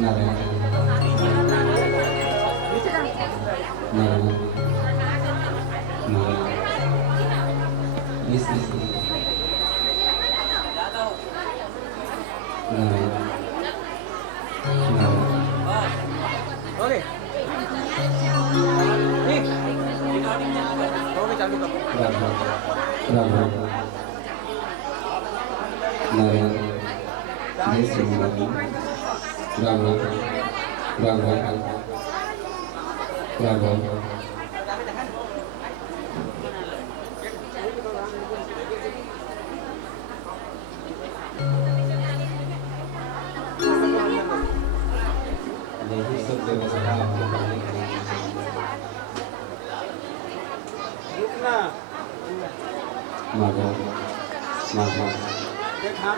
Narayan Narayan Narayan Narayan okay ठीक okay चालू करो नारायण जय श्री राम राम राम यही सब व्यवस्था आपको करनी पड़ेगी। माधव माधव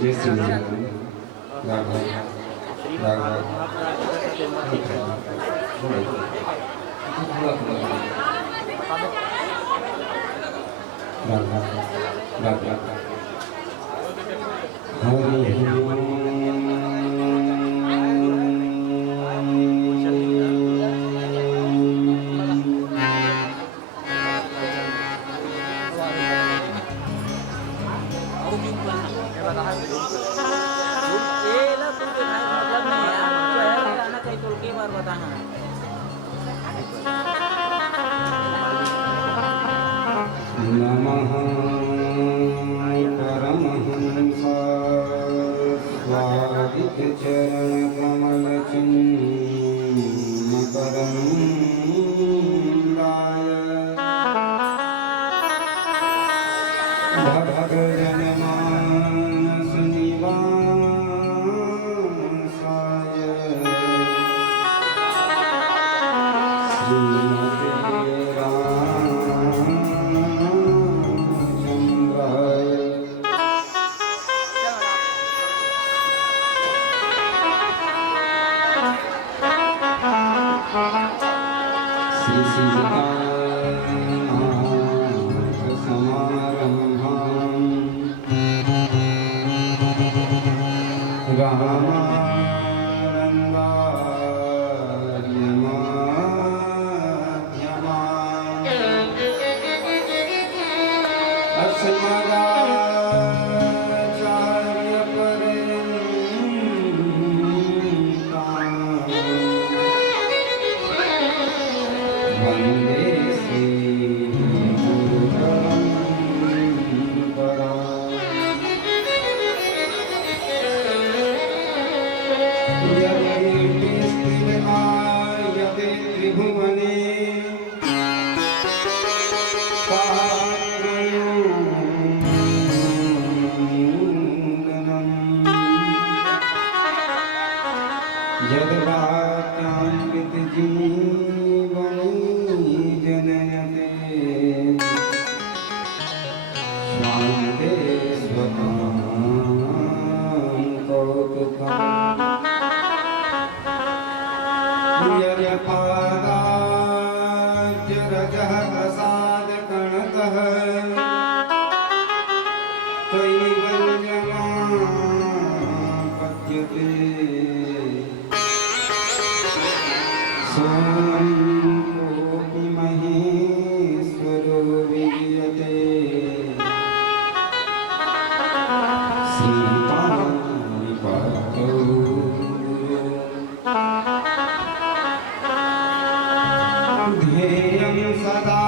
जय श्री राम नमः परमहंसास्वादित चरण कमल चिन्म परम भक्त जनमानस निवासाय श्रीमते यद्वाक्यामृत जीवनी जनयते स्वान्ते स्वतां कौतुकम् यत्पादाब्जरजः प्रसादकणकः कैवल्यमापद्यते सोऽयं कोऽपि महेश्वरो विजयते श्रीपाणिपादौ ध्येयं सदा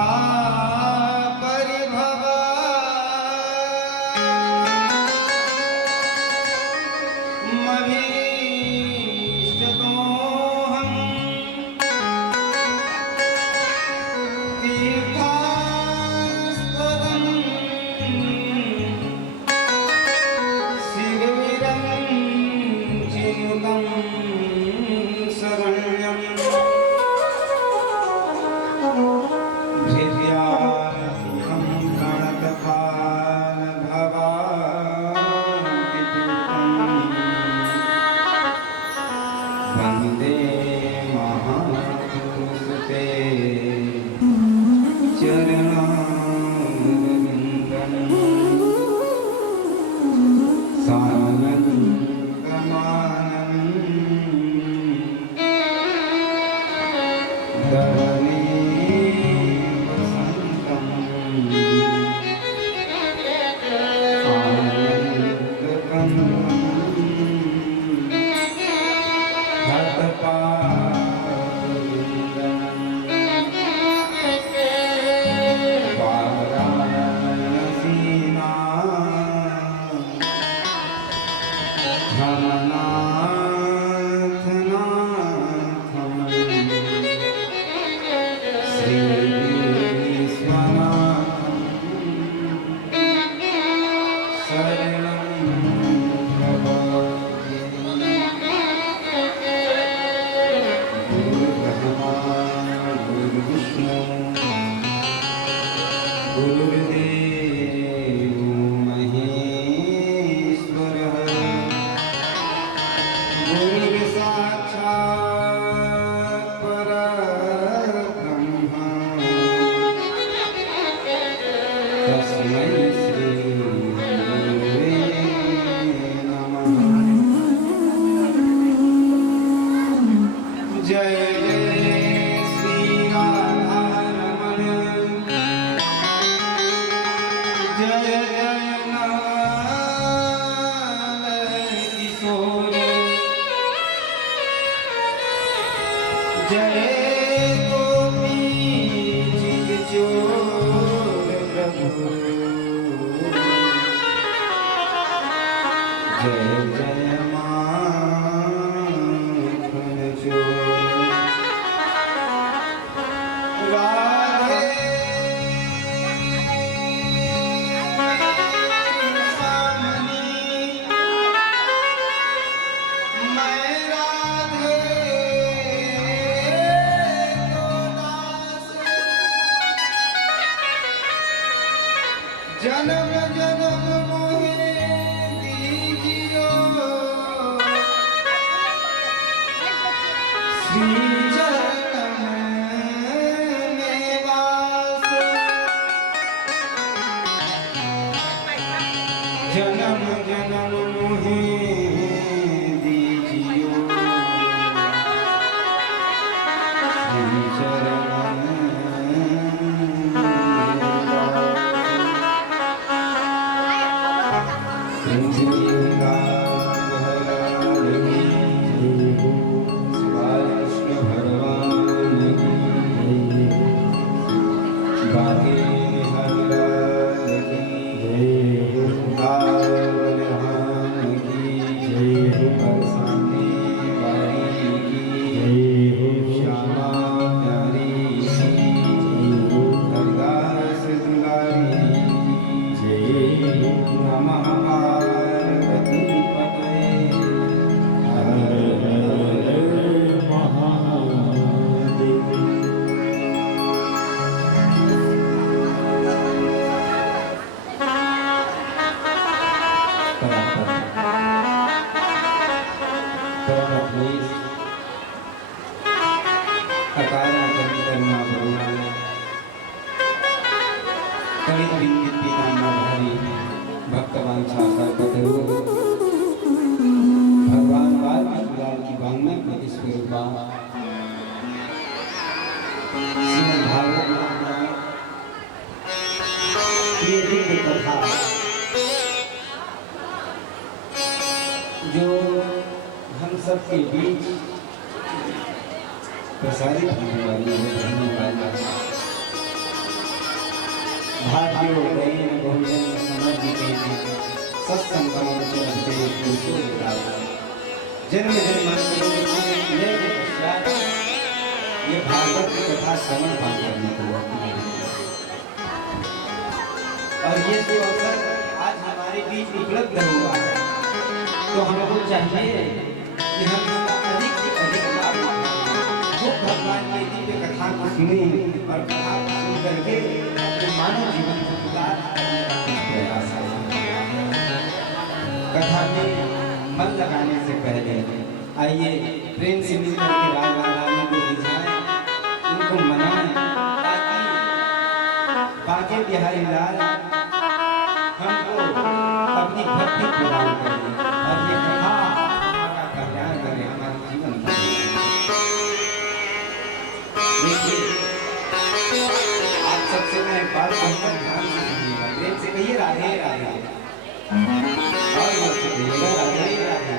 शरण्यम् श्री विश्वनाथं शरणं प्रपद्ये। गुरुर्ब्रह्मा गुरुर्विष्णु गुरुर्देवो महेश्वरः गुरुर्साक्षात् परब्रह्म तस्मै श्री गुरुवे नमः। जय जय श्री राधारमण जय जय नवल किशोर जय गोपी चितचोर प्रभु जय जय माखन चोर राधे स्वामी मैं राधे को दास जन्म जन्म मोहे दीजियो श्री चरण में वास जन्म जन्म मोहे दीजियो श्री चरण में नमः पार्वती पतये हर हर महादेव। भगवान वाल्मीकिलाल की वाङ्मय में स्वरूपा श्रीमद् भागवत महापुराण ये दिव्य कथा जो हम सबके बीच प्रसारित होने वाली है भाग्यो गयेन बहुजन समर्पिते सत्संगम जन्म जन्मांतरों के पश्चात ये भागवत की कथा श्रवण पान करने को और ये जो अवसर आज हमारे बीच उपलब्ध हुआ है तो हमको चाहिए कि हम इसका अधिक से अधिक लाभ वो भगवान की दिव्य कथा को सुने और कथा को सुन करके अपने मानव जीवन को सुधार करने का प्रयास करें। कथा में मन लगाने से पहले आइए प्रेम से मिलकर के राधा रानी को रिझाएं, उनको मनाएं ताकि बांके बिहारी लाल हमको अपनी भक्ति प्रदान करें और ये कथा हमारा कल्याण करे, हमारे जीवन का। देखिए आप सबसे मैं बात कहूँगा, ध्यान से सुनिएगा, प्रेम से कहिए राधे राधे और मुझसे कहिएगा राधे राधे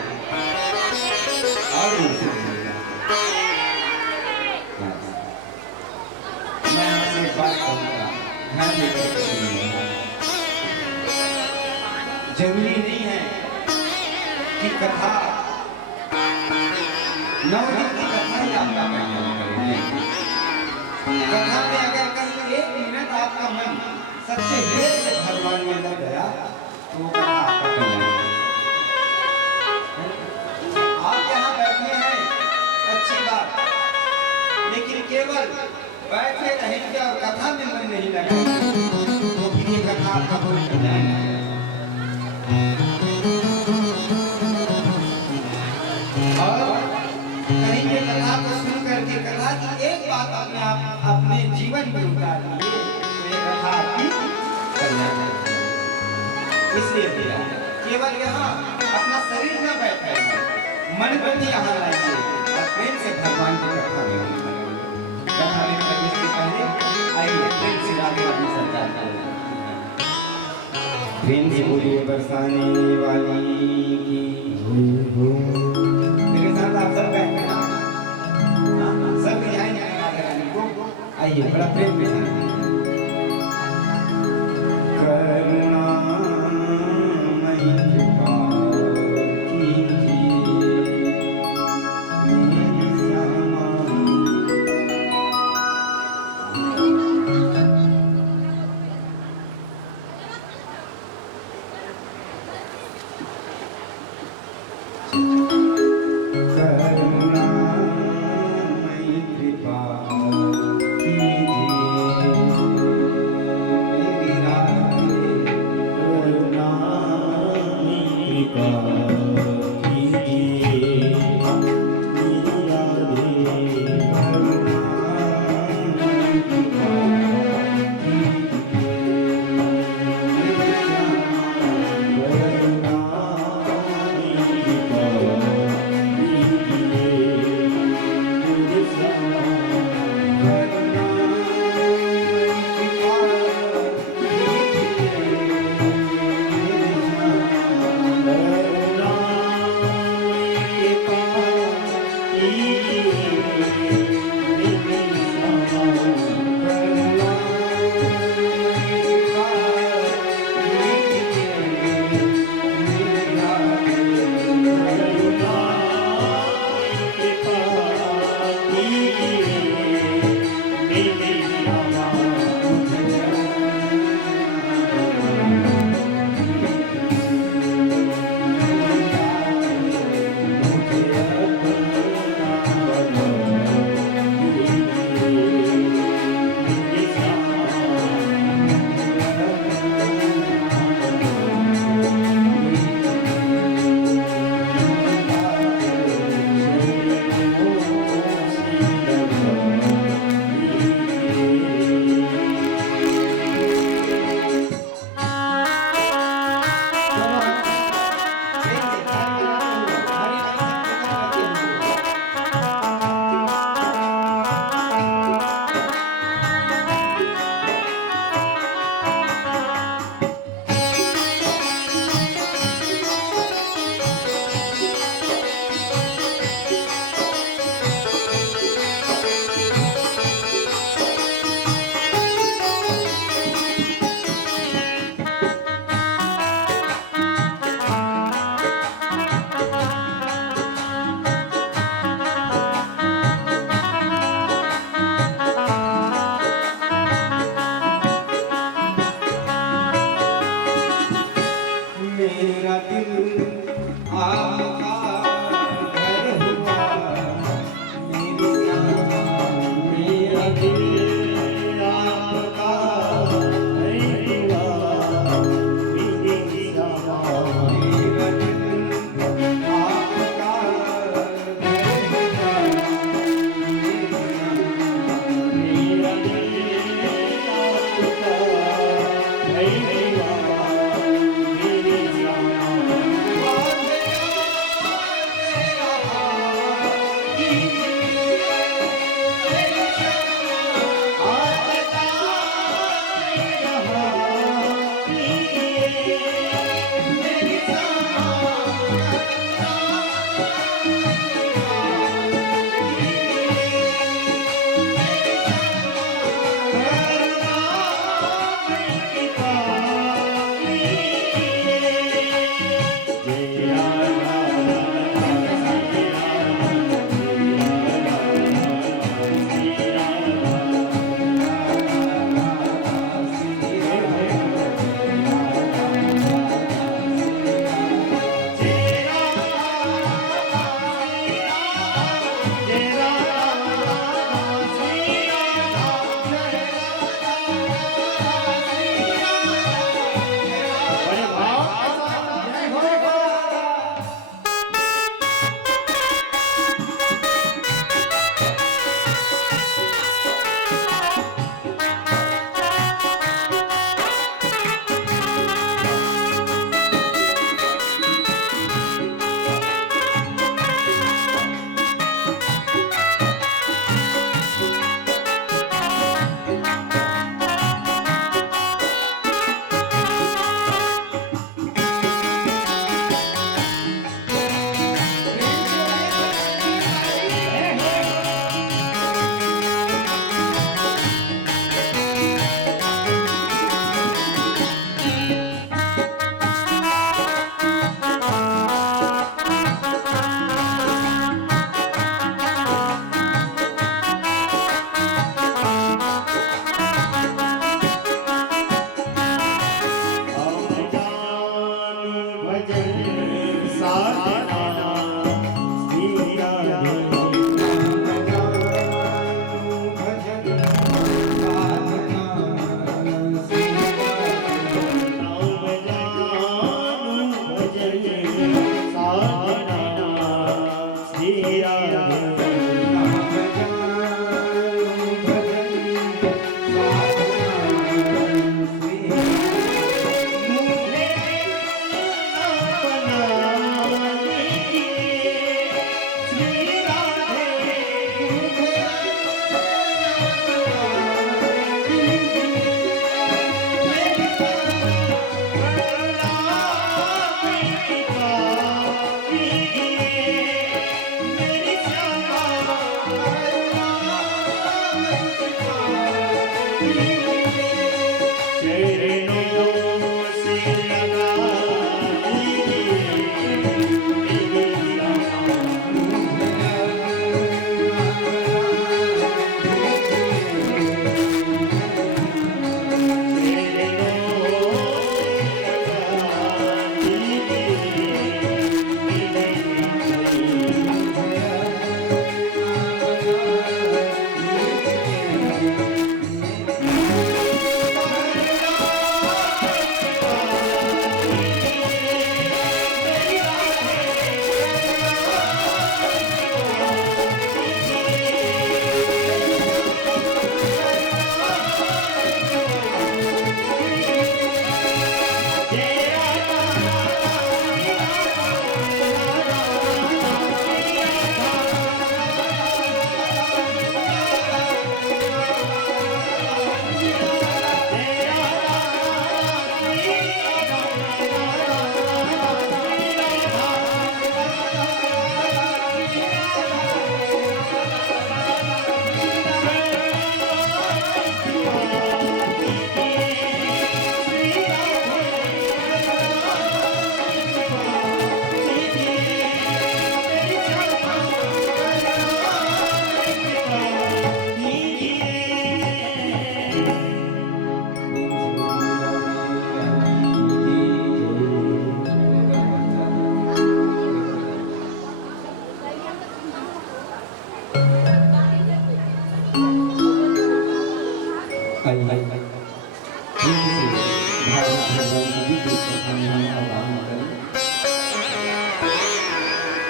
और मुझसे कहिएगा। मैं आपसे एक बात कहूँगा, ध्यान देकर सुनिएगा। जरूरी नहीं है कि कथा 9 दिन की कथा ही आपका कल्याण करेगी। कथा में सच्चे हृदय से भगवान में लग गया तो वो कथा आपका कल्याण करेगा। आप यहाँ बैठे हैं अच्छी बात, लेकिन केवल बैठे रहेंगे और कथा में मन नहीं लगाएंगे तो फिर ये कथा आपका कोई कल्याण नहीं करेगा। और कहीं ये कथा को सुन करके कथा की एक बात अपने आप अपने जीवन में उतार लिए तो ये कथा आपकी कल्याण करेगी। इसलिए भैया केवल यहाँ अपना शरीर न बैठे मन को भी यहाँ लाइए और प्रेम से भगवान की कथा में कथा में प्रवेश से पहले आइए प्रेम से राधे वाली सरकार करें। प्रेम से बोलिए बरसाने वाली की मेरे साथ आप सब बैठे ना, सब रिझाएंगे राधा रानी को। आइए बड़ा प्रेम के साथ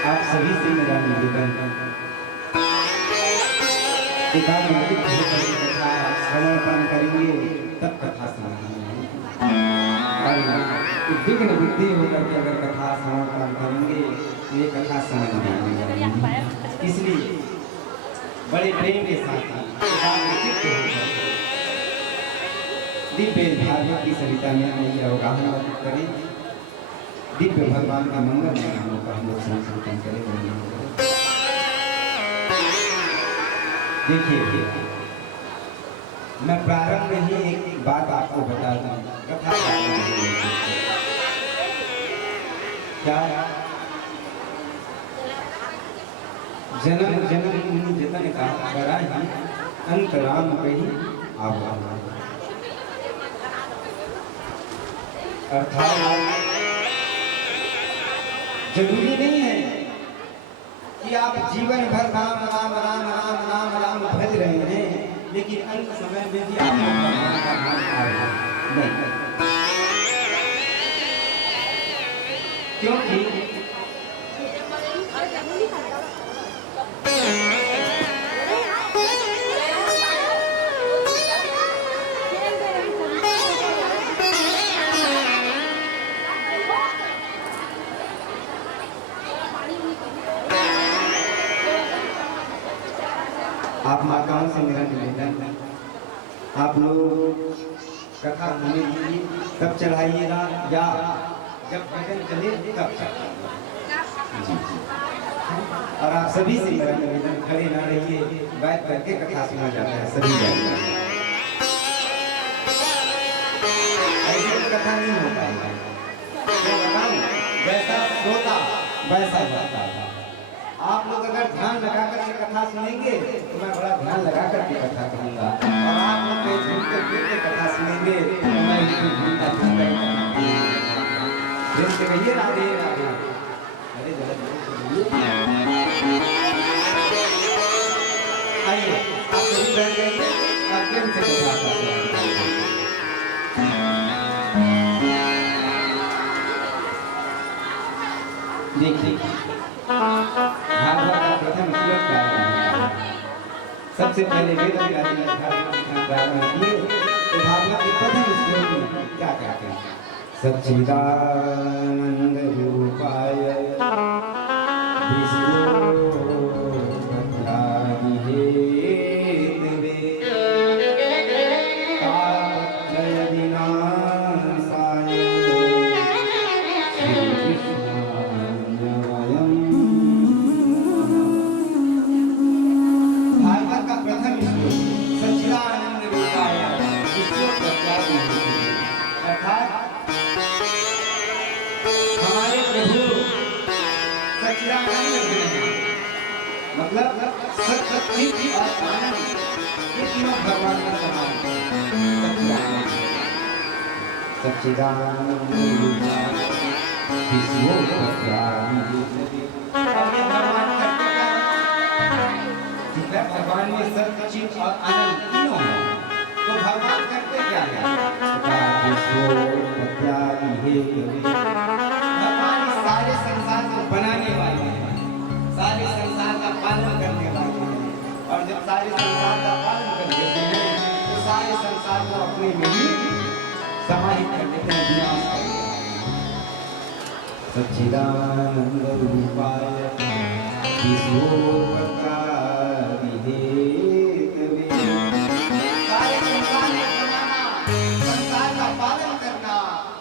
आप सभी से मेरा निवेदन श्रवण करेंगे तब कथा सुनाएंगे और विघ्न बुद्धि होकर के अगर कथा श्रवण करेंगे तो ये कथा समझ में आने वाली है। इसलिए बड़े प्रेम के साथ दिव्य भाग्य की सरिता में ये अवगाहन करें। दिव्य भगवान का मंगल नामों का हम लोग संकीर्तन करें। देखिए मैं प्रारंभ में ही एक बात आपको बता दूं। कथा क्या जन्म जन्म जतन का बड़ा ही अंतराम कहीं आभार। अर्थात जरूरी नहीं है कि आप जीवन भर राम राम राम राम राम राम भज रहे हैं लेकिन अंत समय में भी आप भगवान का नाम आएगा नहीं। क्योंकि आप माताओं से मेरा निवेदन है, आप लोग कथा होने दीजिए तब चढ़ाइएगा या जब भजन चले तब चढ़ाइएगा। और आप सभी से मेरा निवेदन, खड़े ना रहिए, बैठ करके कथा सुना जाता है सभी जगह। ऐसे कथा नहीं हो पाएगा। जैसा सोता वैसा जाता है। आप लोग अगर ध्यान लगा करके कथा सुनेंगे तो मैं बड़ा ध्यान लगा करके कथा कहूँगा, और आप लोग झूमते फिरते कथा सुनेंगे तो मैं इसको झूमता झूमता कहिए राधे राधे। अरे आइए आप सभी बैठ जाइए, आप प्रेम से कथा करते हैं। देखिए भागवत का प्रथम श्लोक प्रारंभ है। सबसे पहले वेद व्यास ने प्रारंभ किए तो भागवत के प्रथम श्लोक में क्या कहते हैं? सच्चिदानंद रूपाय विष्णुपत्यादिहेतवे तापत्रय विनाशाय सच्चिदानंद रूपाय मतलब सच्ची और आनंद, ये तीनों भगवान का समान है। सच्चिदानंद रूपाय विश्वोपत्यामि। अब ये भगवान करते क्या हैं? जब भगवान में सत्य, चित और आनंद तीनों हैं, तो भगवान करते क्या है? विश्वोपत्यामि हे कवि। भगवान इस सारे संसार को बनाने वाले हैं, सारे संसार का पालन करने वाले हैं, और जब सारे संसार का पालन कर देते हैं तो सारे संसार को अपने में ही समाहित कर देते हैं, विनाश कर देते हैं। सच्चिदानंद रूपाय विश्वोपत्यामि हे कवि। सारे संसार को बनाना, संसार का पालन करना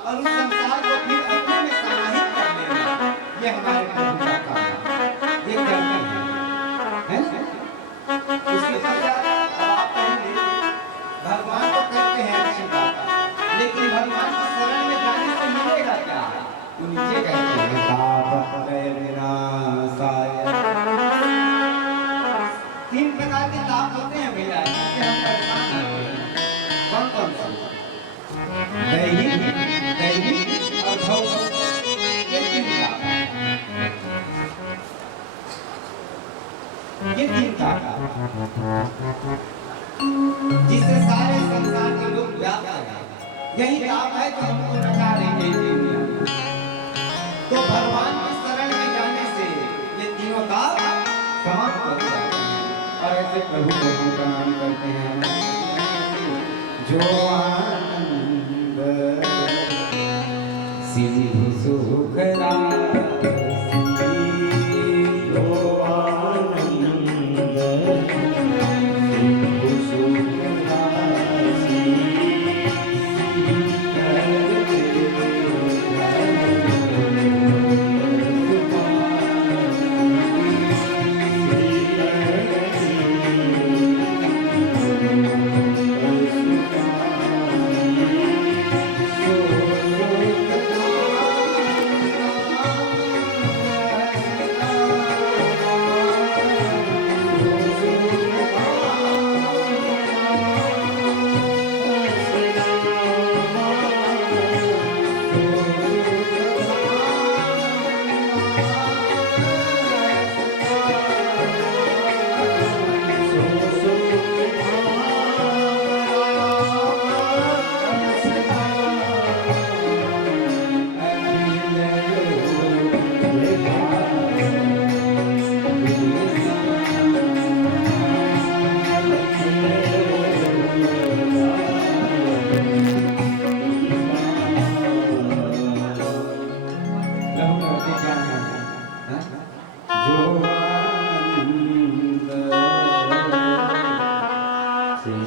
और उस संसार को फिर अपने में समाहित कर लेना, ये हमारे प्रभु का काम है। ये करते हैं, उसके पश्चात अब आप कहेंगे भगवान तो करते हैं, अच्छी बात है, लेकिन भगवान की शरण में जाने से मिलेगा क्या? तो नीचे कहते हैं तापत्रय विनाशाय। तीन प्रकार के ताप होते हैं भैया, जिससे हम परेशान होते हैं। कौन कौन से? दैहिक और भौतिक, ये तीन ताप, ये तीन ताप जिससे सारे संसार के लोग व्याप्त हैं। यही ताप है जो हमको नकारेंगे दुनिया में। तो भगवान की शरण में जाने से ये तीनों ताप समाप्त हो जाते हैं, और ऐसे प्रभु को हम प्रणाम करते हैं। जो आनंद सिंधु सुख राशि, जो आनंद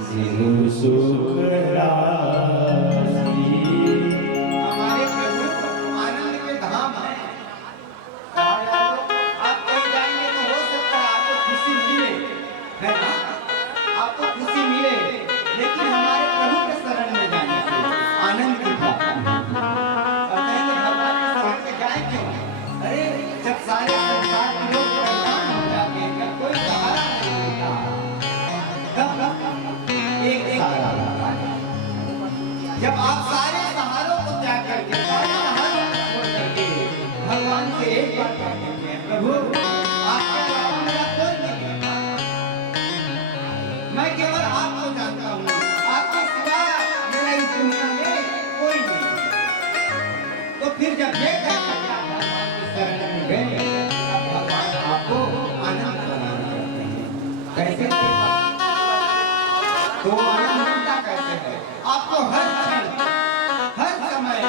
सिंधु सुख राशि, जब आप सारे सहारों को त्याग करके, सारे सहारों को छोड़ करके भगवान से एक बात कहते हैं, प्रभु आपके अलावा मेरा कोई नहीं है, मैं केवल आपको जानता हूँ, आपके सिवा मेरा इस दुनिया में कोई नहीं। तो फिर जब ये कहते हैं आप भगवान की शरण में गए, तब भगवान आपको आनंद प्रदान करते हैं। कैसे? तो आनंद मिलता कैसे है? आपको हर क्षण, हर समय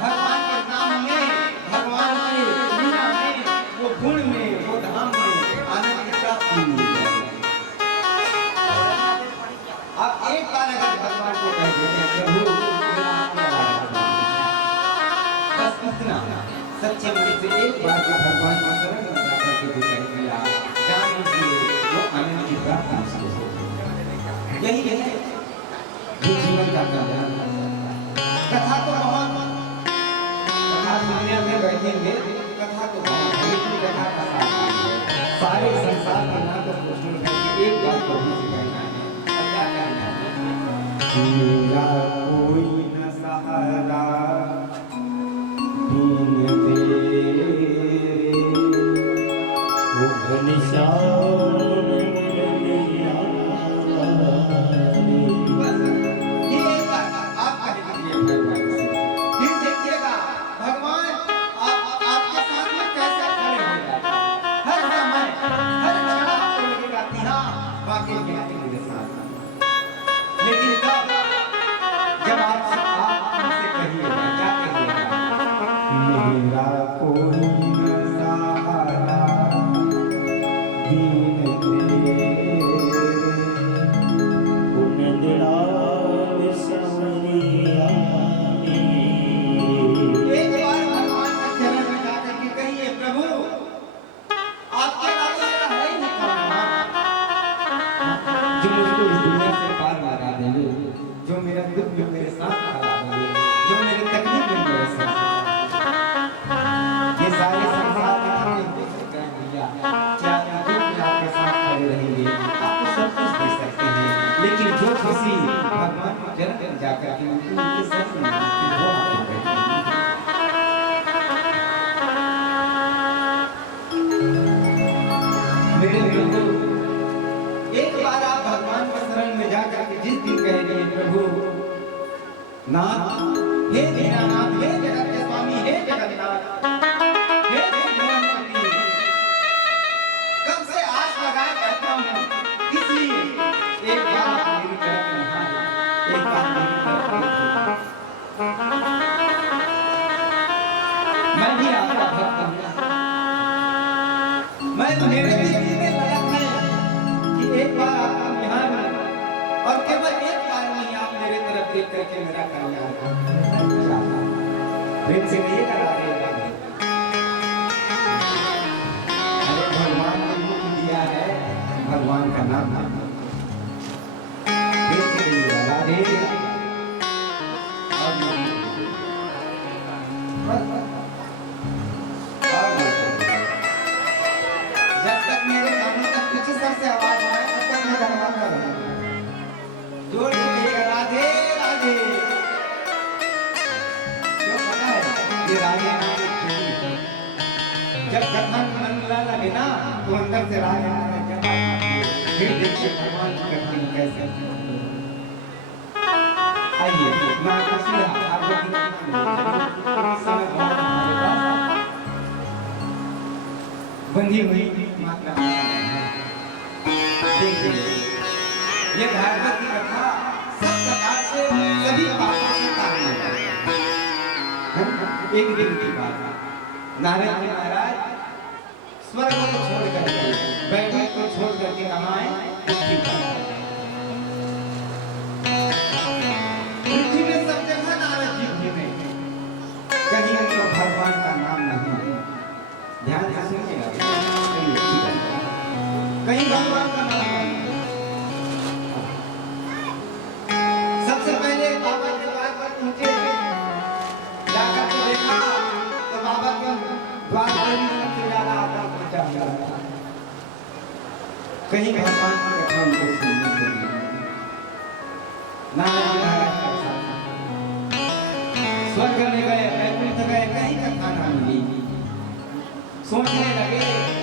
भगवान के नाम में, भगवान के लीला में, वो गुण में, वो धाम में आनंद की प्राप्ति मिल जाएगी। आप एक बार अगर भगवान को कह देते हैं प्रभु बस इतना, सच्चे मन से एक बार जो भगवान को शरण में जाकर के जो कह दिया, जान लीजिए वो आनंद की प्राप्ति उसको हो। यही है जो जीवन का कल्याण है। कथा तो बहुत, कथा सुनने में बैठेंगे, कथा तो बहुत, लेकिन कथा का सार नहीं है। सारे संसार के नाटक को सुन करके एक बात प्रभु से कहना है। अब क्या कहना है? मेरा कोई न सहारा दीन तेरे, वो घनश्याम कन्हैया। ये एक बात आप कहेंगे भगवान से। फिर देखिएगा भगवान आपके सामने कैसे खड़े हो जाते हैं। हर समय हर क्षण आपको लगेगा कि हाँ वाकई में आप मेरे साथ हैं। लेकिन जब आप उनसे कहिएगा, क्या कहिएगा? मेरा कोई न सहारा दीन तेरे, उनदराल संवरिया। एक बार भगवान के चरण में जाकर के कहिए, प्रभु आपके अलावा है ही नहीं कोई जो मुझको इस दुनिया से पार लगा देंगे, जो मेरा दुख में मेरे साथ खड़ा होंगे, जो मेरे तकलीफ में मेरे साथ। ये सारे संसार के नाते दे सकते हैं भैया, क्या दुख में आपके साथ खड़े रहेंगे, आपको सब कुछ दे सकते हैं, लेकिन जो खुशी भगवान को चरण में जाकर के उनके सर में मिलती है, वो आपको देंगे। मेरे प्रभु एक बार आप भगवान के शरण में जाकर के जिस दिन कहेंगे, प्रभु नाथ, हे दीनानाथ, हे जगत के स्वामी, हे जगन्नाथ, हे भगवानपति, कब से आस लगाए बैठा हूँ, इसलिए एक बार आप मेरी तरफ निहारें, एक बार मेरी तरफ देखिए। मैं भी आपका भक्त हूँ, मैं मेरे दिल में ललक है कि एक बार आपको निहारूं और केवल एक बार नहीं आप मेरे तरफ देख करके मेरा कल्याण करें। प्रेम से नहीं करा रहे, अरे भगवान ने मुख दिया है, भगवान का नाम है। प्रेम से नहीं राधे जब तक मेरे कानों तक कुछ सबसे आवाज आए तब तक मैं दरवाजा रहूंगा। जोर से कहिएगा, राधे राधे। क्यों पता है? ये राधे राधे है। जब कथा मन लगे ना तो अंदर से राधे राधे जपा कीजिए, फिर देखिए भगवान की कथा में कैसे। आइए मैं आपको सीधा आपको समय बहुत हमारे पास बंधी हुई माता। देखिए ये भागवत की कथा सब प्रकार से सभी पापों से तारने वाली है। एक दिन की बात, नारद जी महाराज स्वर्ग को छोड़ करके, वैकुंठ को छोड़ करके कहाँ आए? पृथ्वी पर। पृथ्वी में सब जगह नारद जी घूमे, कहीं उनको भगवान का नाम नहीं है। ध्यान से सुनिएगा, कहीं भगवान का नाम नहीं। सबसे पहले बाबा के द्वार पर पहुंचे, जाकर के देखा तो बाबा के द्वार पर ही सबसे ज्यादा आदर पहुंचा हुआ था। कहीं भगवान की कथा उनको सुनने को नहीं। नारद जी महाराज के साथ स्वर्ग में गए, वैकुंठ गए, कहीं कथा ना मिली। सोचने लगे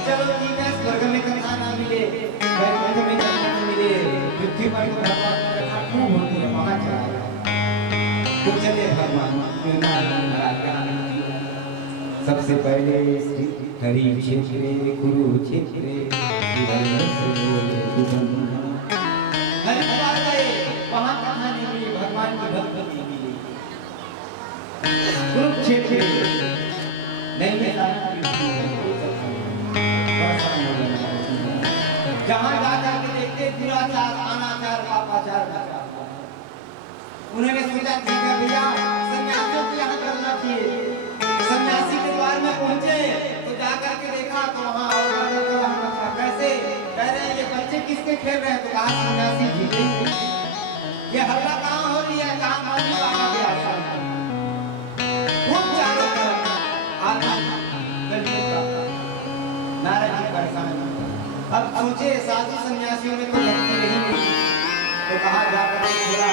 चलो ठीक है, स्वर्ग में कथा ना मिले, वैकुंठ में कथा ना मिले, पृथ्वी पर भगवान की कथा खूब होती है, वहां चला तो चले भगवान महाराज का। सबसे पहले श्री हरि क्षेत्रे कुरुक्षेत्रे हरिद्वार गए, वहां कथा नहीं मिली, भगवान की भक्ति नहीं मिली। कुरुक्षेत्र नहीं मिला, जहां जा के देखते दुराचार, अनाचार, पापाचार। उन्होंने सोचा ठीक है भैया, सन्यासियों को यहाँ करना चाहिए। सन्यासी के द्वार में पहुंचे तो जाकर के देखा तो वहाँ कैसे कह रहे हैं, ये बच्चे किसके खेल रहे हैं? तो कहा सन्यासी जी के। ये हल्ला कहाँ हो रही है? कहाँ मानी बाबा के आश्रम में। खूब चारों तरफ आना नारद जी परेशान। मुझे साधु सन्यासियों में तो भक्ति नहीं मिली, तो कहा जाकर के थोड़ा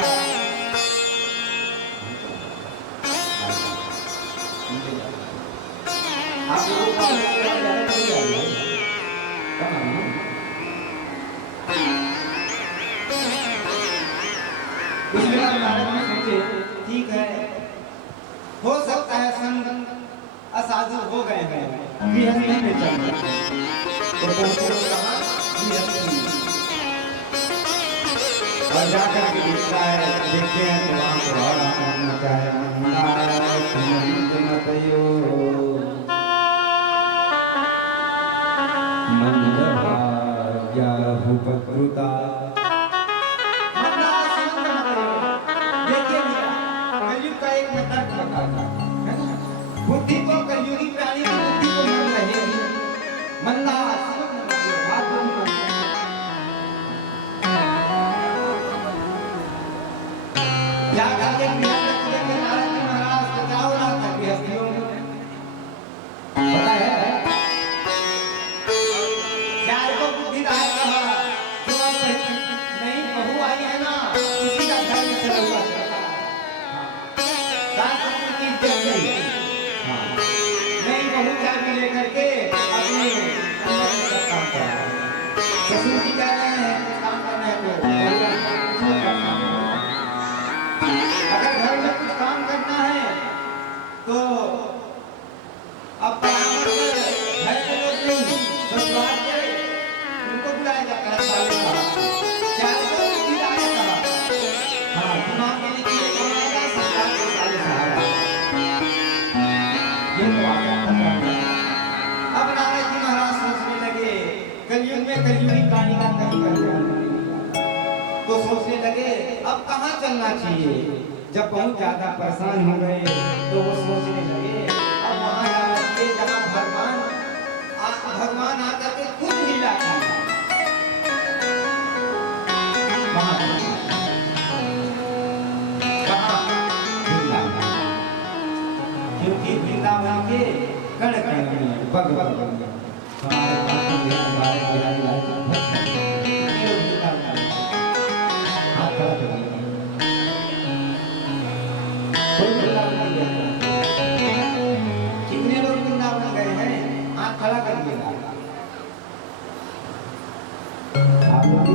आप लोगों को इसलिए नारद ने सोचे ठीक है, हो सकता है संग असाधु हो गए हैं, गृहस्थी में चल गए तो पहुंचे कहाँ गृहस्थी, और जाकर के दिखता है, देखते हैं तो वहाँ पर और आना क्या है, मंदभाग्याहुपकृता बुद्धि को कलयुगी प्राणी की बुद्धि को मन रहेगी, मंदा क्या करके नारद जी महाराज को क्या हो रहा था गृहस्थियों में पता है, चार को बुद्धि राय कहा जो नहीं बहू आई है ना उसी का घर में चला हुआ की इज्जत नहीं, नहीं बहू चाबी लेकर के अपने काम कर रहे हैं, ससुर जी कह रहे हैं काम करने को, अगर घर में कुछ काम करना है तो अब परामर्श घर के लोग नहीं ससुराल के उनको बुलाया जाता है, साले साहब चार को बुद्धि राय कहा, हाँ दिमाग के लिए कौन आएगा, ससुराल के साले साहब ये तो आ गया। अब नारद जी महाराज सोचने लगे कलयुग में कलयुगी प्राणी का कहीं कर दिया, तो सोचने लगे अब कहाँ चलना चाहिए, जब बहुत ज्यादा परेशान हो गए तो वो सोचने लगे अब वहाँ जाना चाहिए जहाँ भगवान आकर के खुद मिला था, वहाँ क्योंकि वृंदावन के कण कण में बग बग कितने लोग वृंदावन गए हैं, आँख खड़ा कर दिया आप लोग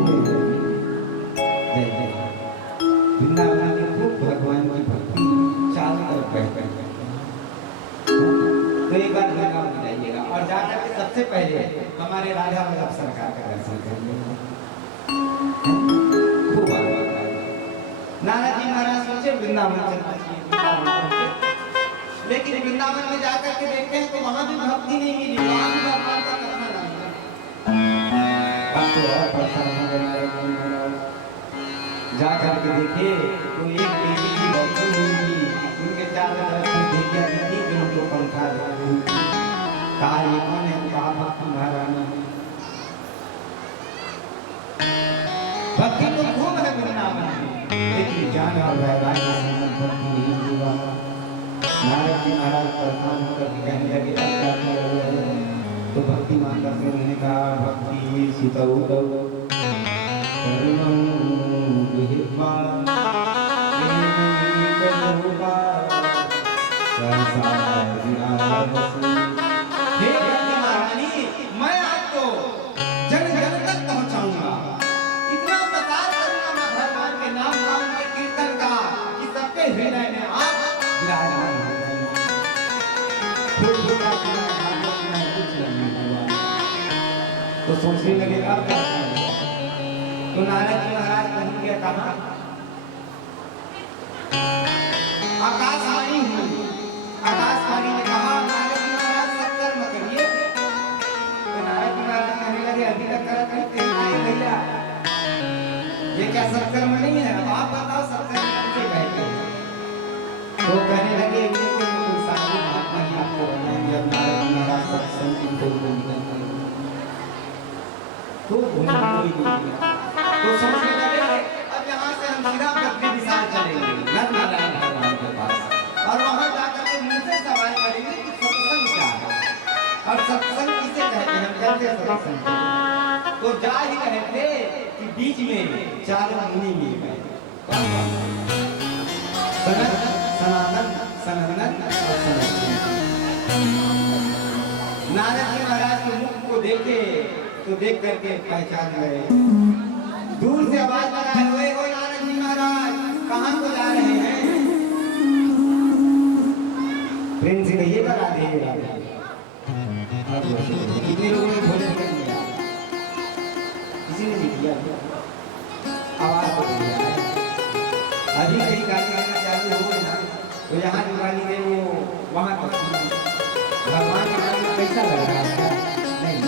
वृंदावन के खूब भगवान की भक्ति चारों तरफ तो एक बार वृंदावन जाइएगा और जाकर के सबसे पहले हमारे राधा वल्लभ सरकार का दर्शन करिएगा, खूब नारद जी महाराज सोचे वृंदावन चलना चाहिए, लेकिन वृंदावन में जाकर के देखते हैं तो वहां भी भक्ति नहीं मिली, वहां भी भगवान का कथन नहीं, जाकर के देखिए तो एक देवी की भक्ति नहीं मिली, उनके चारों तरफ से देवियां दिखी जो उनको पंखा कहा ये कौन है, कहा भक्ति महारानी, भक्ति तो खूब है वृंदावन में, लेकिन ज्ञान और वैराग्य के संबंध भक्ति नहीं हुआ। नारद जी महाराज परेशान होकर कहने लगे क्या करें, तो भक्ति मान करके उन्होंने कहा भक्ति सुतौ करुणं विहित्वा हे भक्ति महारानी, मैं आपको जन जन तक पहुंचाऊंगा, इतना प्रचार करूंगा मैं भगवान के नाम नाम के कीर्तन का कि सबके हृदय में आप विराजमान हो जाएंगे। तो सोचने लगे अब क्या करें, तो नारद जी महाराज कहेंगे कहाँ, आकाशवाणी हुई, आकाशवाणी ने कहा नारद जी महाराज सत्कर्म करिए, तो नारद जी महाराज कहने लगे अभी तक करते भैया ये क्या सत्कर्म नहीं है, अब आप बताओ सत्कर्म कैसे कहते हैं, तो कहने लगे कि कोई साधु महात्मा ही आपको बताएंगे, अब नारद जी महाराज सत्संग की कोई तो सोचने लगे अब यहाँ से हम सीधा बद्री विशाल चलेंगे नर नारायण भगवान के पास, और वहाँ जाकर के मुझसे सवाल करेंगे कि सत्संग क्या है और सत्संग किसे कहते हैं, कैसे सत्संग, तो जा ही रहे थे कि बीच में चारों मुनि मिल गए। सनत, सनातन, सनातन और सनातन। नारद जी महाराज के मुख को देखे तो देख करके पहचान गए। दूर से आवाज लगाए हुए, हो नारद जी महाराज कहाँ को जा रहे हैं? प्रेम से कहिएगा राधे राधे। कितने लोगों ने भोले नहीं किया? किसी ने नहीं किया। आवाज तो दिया है। अभी कहीं गाड़ी करना चालू हो गए ना, तो यहाँ जो गाड़ी है वो वहाँ तक भगवान के नाम में पैसा लग रहा है नहीं?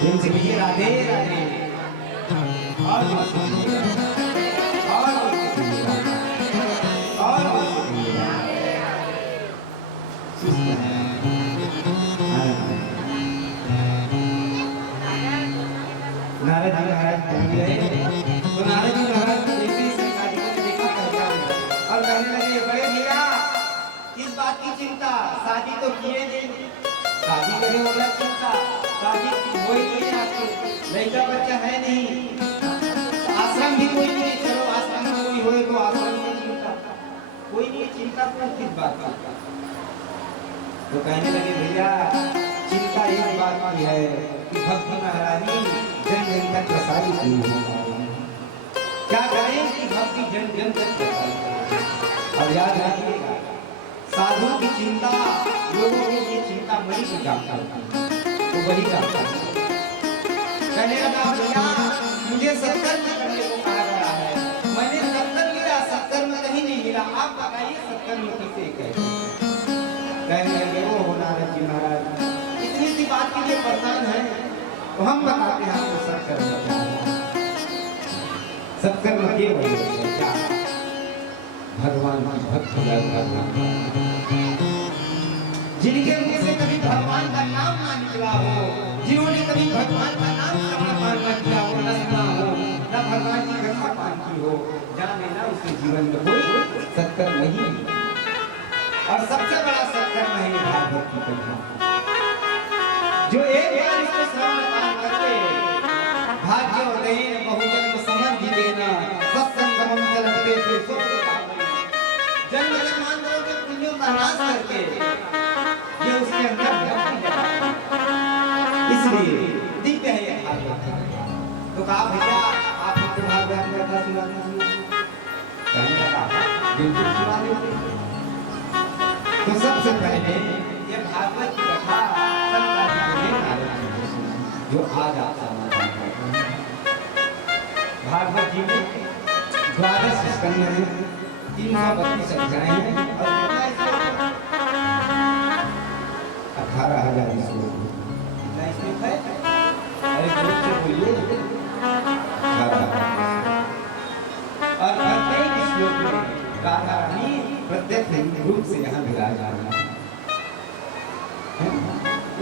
प्रेम से कहिए राधे राधे। और नारद जी महाराज पहुंच गए तो नारद जी महाराज को जैसे ही सरकारी को देखा पहचान गए और कहने लगे, बड़े भैया किस बात की चिंता? शादी तो किए नहीं, शादी करे वाला चिंता, शादी हो ही नहीं, आपके लड़का बच्चा है नहीं, आश्रम भी कोई नहीं, चलो आश्रम में कोई होए तो आश्रम में चिंता, कोई नहीं चिंता तो किस बात का? तो कहने लगे, भैया चिंता एक बात की है कि भक्ति महारानी जन जन तक प्रसारित हुई है। क्या करें कि भक्ति जन जन तक प्रसारित हो। और याद रखिएगा, साधु की चिंता लोगों की ये चिंता मरी को जानता है तो वही जानता है। कहने लगा, भैया मुझे सत्कर्म करने को कहा गया है, मैंने सत्कर्म मिला, सत्कर्म कहीं नहीं मिला, आप बताइए सत्कर्म किसे कहते हैं? कहने लगे, ओ नारद जी महाराज इतनी सी बात के लिए परेशान है तो हम बताते हैं आपको सत्कर्म क्या है। सत्कर्म केवल क्या? भगवान की भक्ति करना। जिनके मुख से कभी भगवान का नाम ना निकला हो, जिन्होंने कभी भगवान का नाम श्रवण न किया हो, न सुना हो, न भगवान की कथा पान की हो, जाने ना उसके जीवन में कोई सत्कर्म नहीं। और सबसे बड़ा सत्कर्म है भागवत की कथा। जो एक बार इसको श्रवण पान करके भाग्य उदयन बहुजन्म समर्थ देना सत्संगम चलते थे जन्म जन्मांतरों के पुण्यों का नाश करके ये उसके अंदर भक्ति जगाता। इसलिए दिव्य है ये भागवत। तो कहा, भैया आप हमको भागवत की कथा सुनाना चाहिए। कहने लगा, बिल्कुल सुना देते। तो सबसे पहले ये भागवत की कथा जो आज आप समाधान करते हैं। भागवत जी में 12 स्कंद हैं, 332 अध्याय हैं और 18,000 श्लोक। कितना श्लोक है? अरे जोर से बोलिए। 18,000। और प्रत्येक श्लोक में राधा रानी प्रत्यक्ष रूप से यहाँ विराजमान है।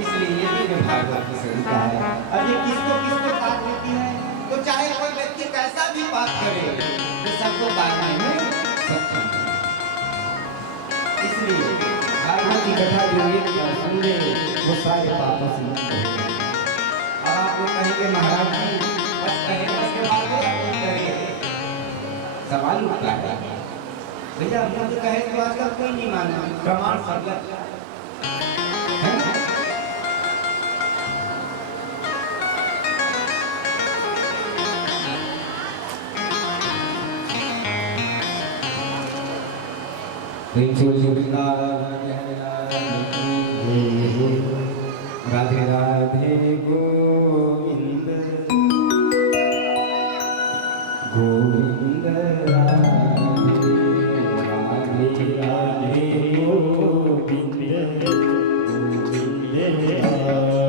इसलिए ये भी भागवत की संहिता है। अब ये किसको किसको पाठ देती है? तो चाहे कोई व्यक्ति कैसा भी पाठ करे तो सबको पाने में सक्षम है। इसलिए भागवत की कथा जो एक बार सुने वो सारे पापों से मुक्त हो जाए। अब आप लोग कहेंगे, महाराज जी बस कहें उसके बाद कोई करेगा? सवाल उठता है, भैया हम तो कहे तो आजकल कोई नहीं माना, प्रमाण फर्क है। राधे राधे गोविंद गोविंद राधे राधे राधे गोविंद गोविंद राधे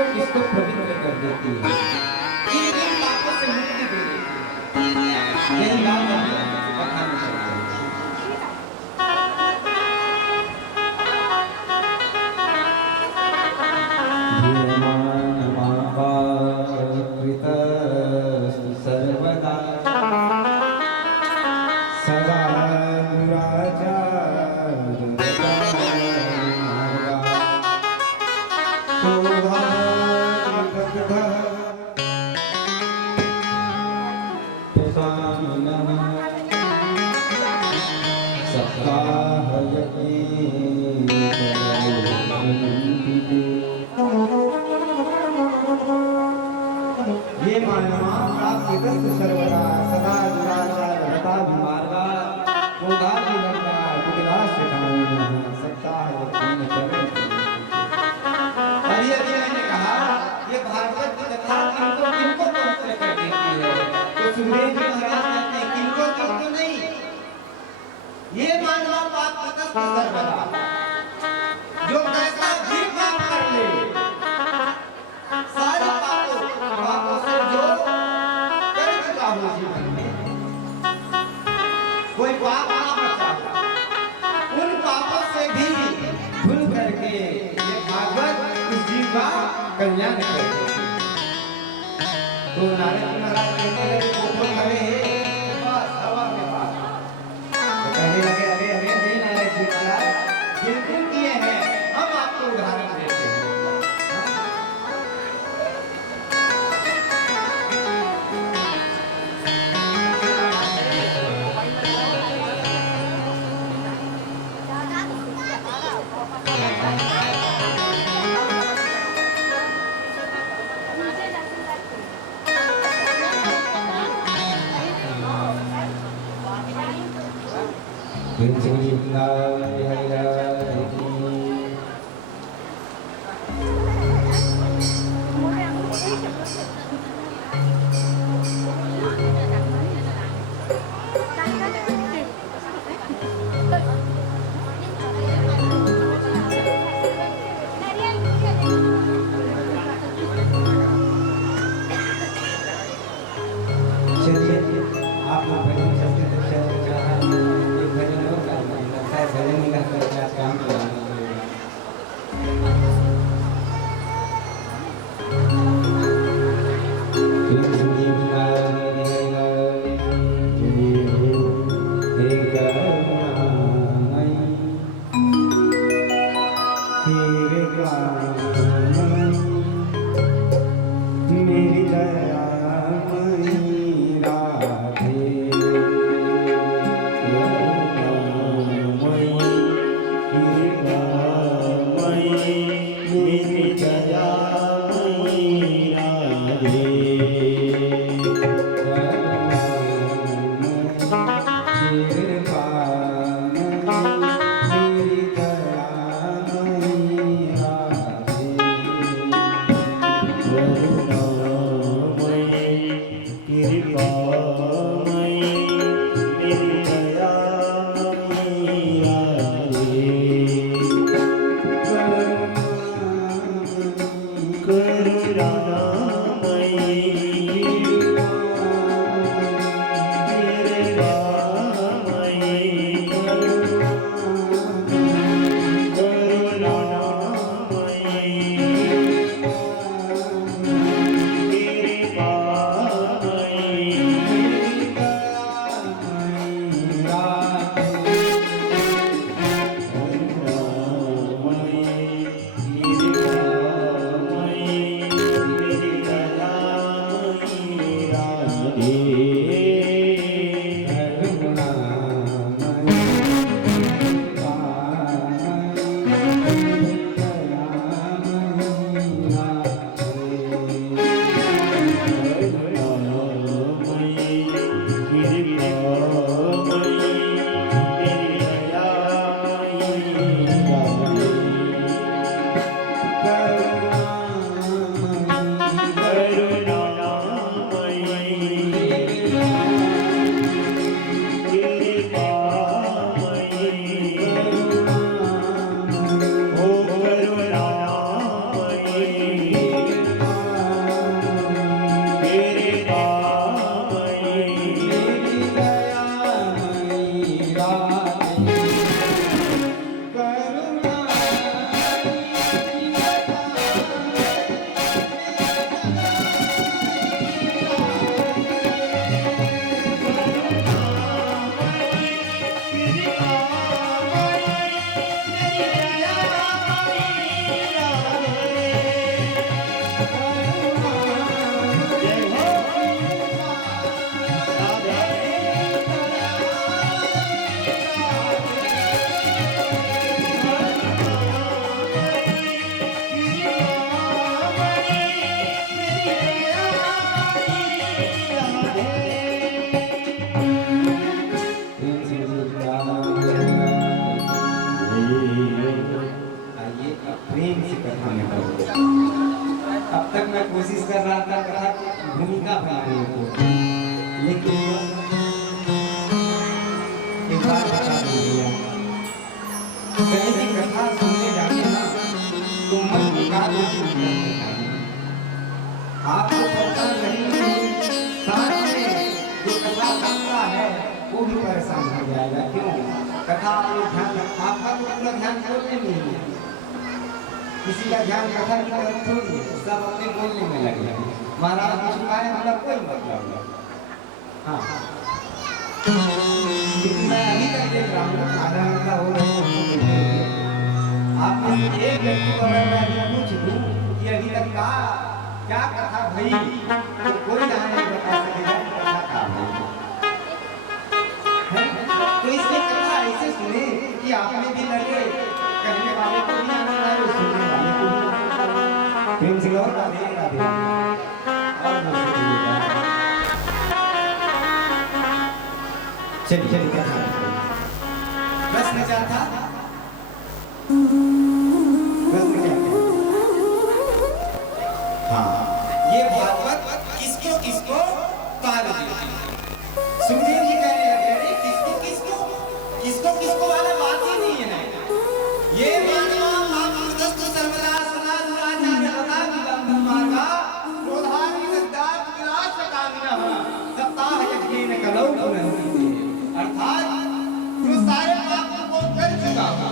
किसको किसको पवित्र कर देती है, किन पापों से मुक्ति दे देती है। यही बात हमें बतानी चाहिए। सर्वदा सदा ये मानवा प्राप्ति दस्त सर्वदा सदा दुराचार हता विमार्गा क्रोधा विलंबा विलास कामिनः सप्ताह यज्ञ करें। अभी अभी मैंने कहा ये भागवत कथा किनको किनको पवित्र कर देती है, तो सुखदेव जी महाराज कहते हैं किनको किनको नहीं, ये मानवा पाप दस्त सर्वदा जो कैसा भी काम कर ले सारे पापों से जो कर चुका हो जीवन में, कोई पाप ना बचा, उन पापों से भी धुल करके ये भागवत उस जीव का कल्याण करते हैं। तो नारद महाराज कहने लगे पोखर खड़े बस हवा के पास, तो कहने लगे अरे अरे अरे नारद जी महाराज बिल्कुल किए हैं, हम आपको उदाहरण देते हैं। Bye. आइए अब प्रेम से कथा में पढ़ते। अब तक मैं कोशिश कर रहा था कथा की भूमिका बनाने को, लेकिन एक बार बता दिया, कहीं भी कथा सुनने जाते ना तो मन की बात आपको पता नहीं, साथ में जो कथा सुनता है वो भी परेशान हो जाएगा। क्यों? कथा आपने ध्यान, आपका तो पूरा ध्यान छोड़ने नहीं है, किसी का ध्यान कथा की तरफ थोड़ी है, सब अपने बोलने में लगे हैं। महाराज कुछ पाए मतलब कोई मतलब नहीं। हाँ, लेकिन मैं अभी तक देख रहा हूँ आधा घंटा हो रहा है, आप में से एक व्यक्ति को अगर मैं अभी पूछ दूँ कि अभी तक क्या कथा भई, तो कोई यहाँ नहीं बता सकेगा कि कथा क्या भई। तो इसलिए कथा ऐसे सुने कि आप में भी लगे, कहने वाले को भी आनंद आए, सुनने वाले को भी। प्रेम से और राधे राधे और चलिए कथा प्रश्न क्या था? प्रश्न क्या था? हाँ, ये भागवत किसको किसको पार देती? सुखदेव जी कहने लगे अरे किसको किसको किसको किसको वाला बात ही नहीं है। ये मानवा महापुरुष सर्वदा सदा दुराचार्य तथा विलंब मार्गा क्रोधानि सद्दात विनाश कामिनः सप्ताह यज्ञेन कलौ पुनन्ति। अर्थात जो सारे पाप को कर चुका हो,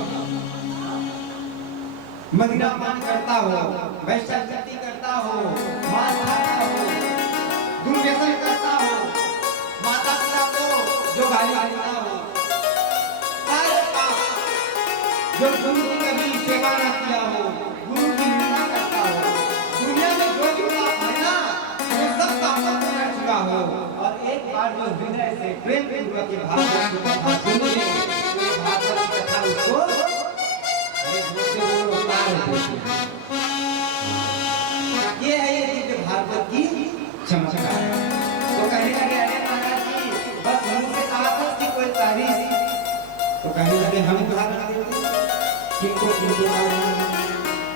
मदिरापान करता हो, वैश्यावृत्ति करता हो, मांस खाता हो, दुर्व्यसन करता हो, माता पिता को जो गाली देता हो, सारे पाप, जो गुरु की कभी सेवा न किया हो, गुरु की निंदा करता हो, दुनिया में जो भी पाप है ना वो सब पापों को कर चुका हो, और एक बार जो हृदय से प्रेम पूर्वक के भागवत की कथा सुन ले तो ये भागवत की कथा उसको ये है ये दिव्य भागवत की चमत्कार। तो कहने लगे अरे महाराज जी बस मुंह से कहा था कि कोई तारीफ, तो कहने लगे हम भागवत देते किनको किनको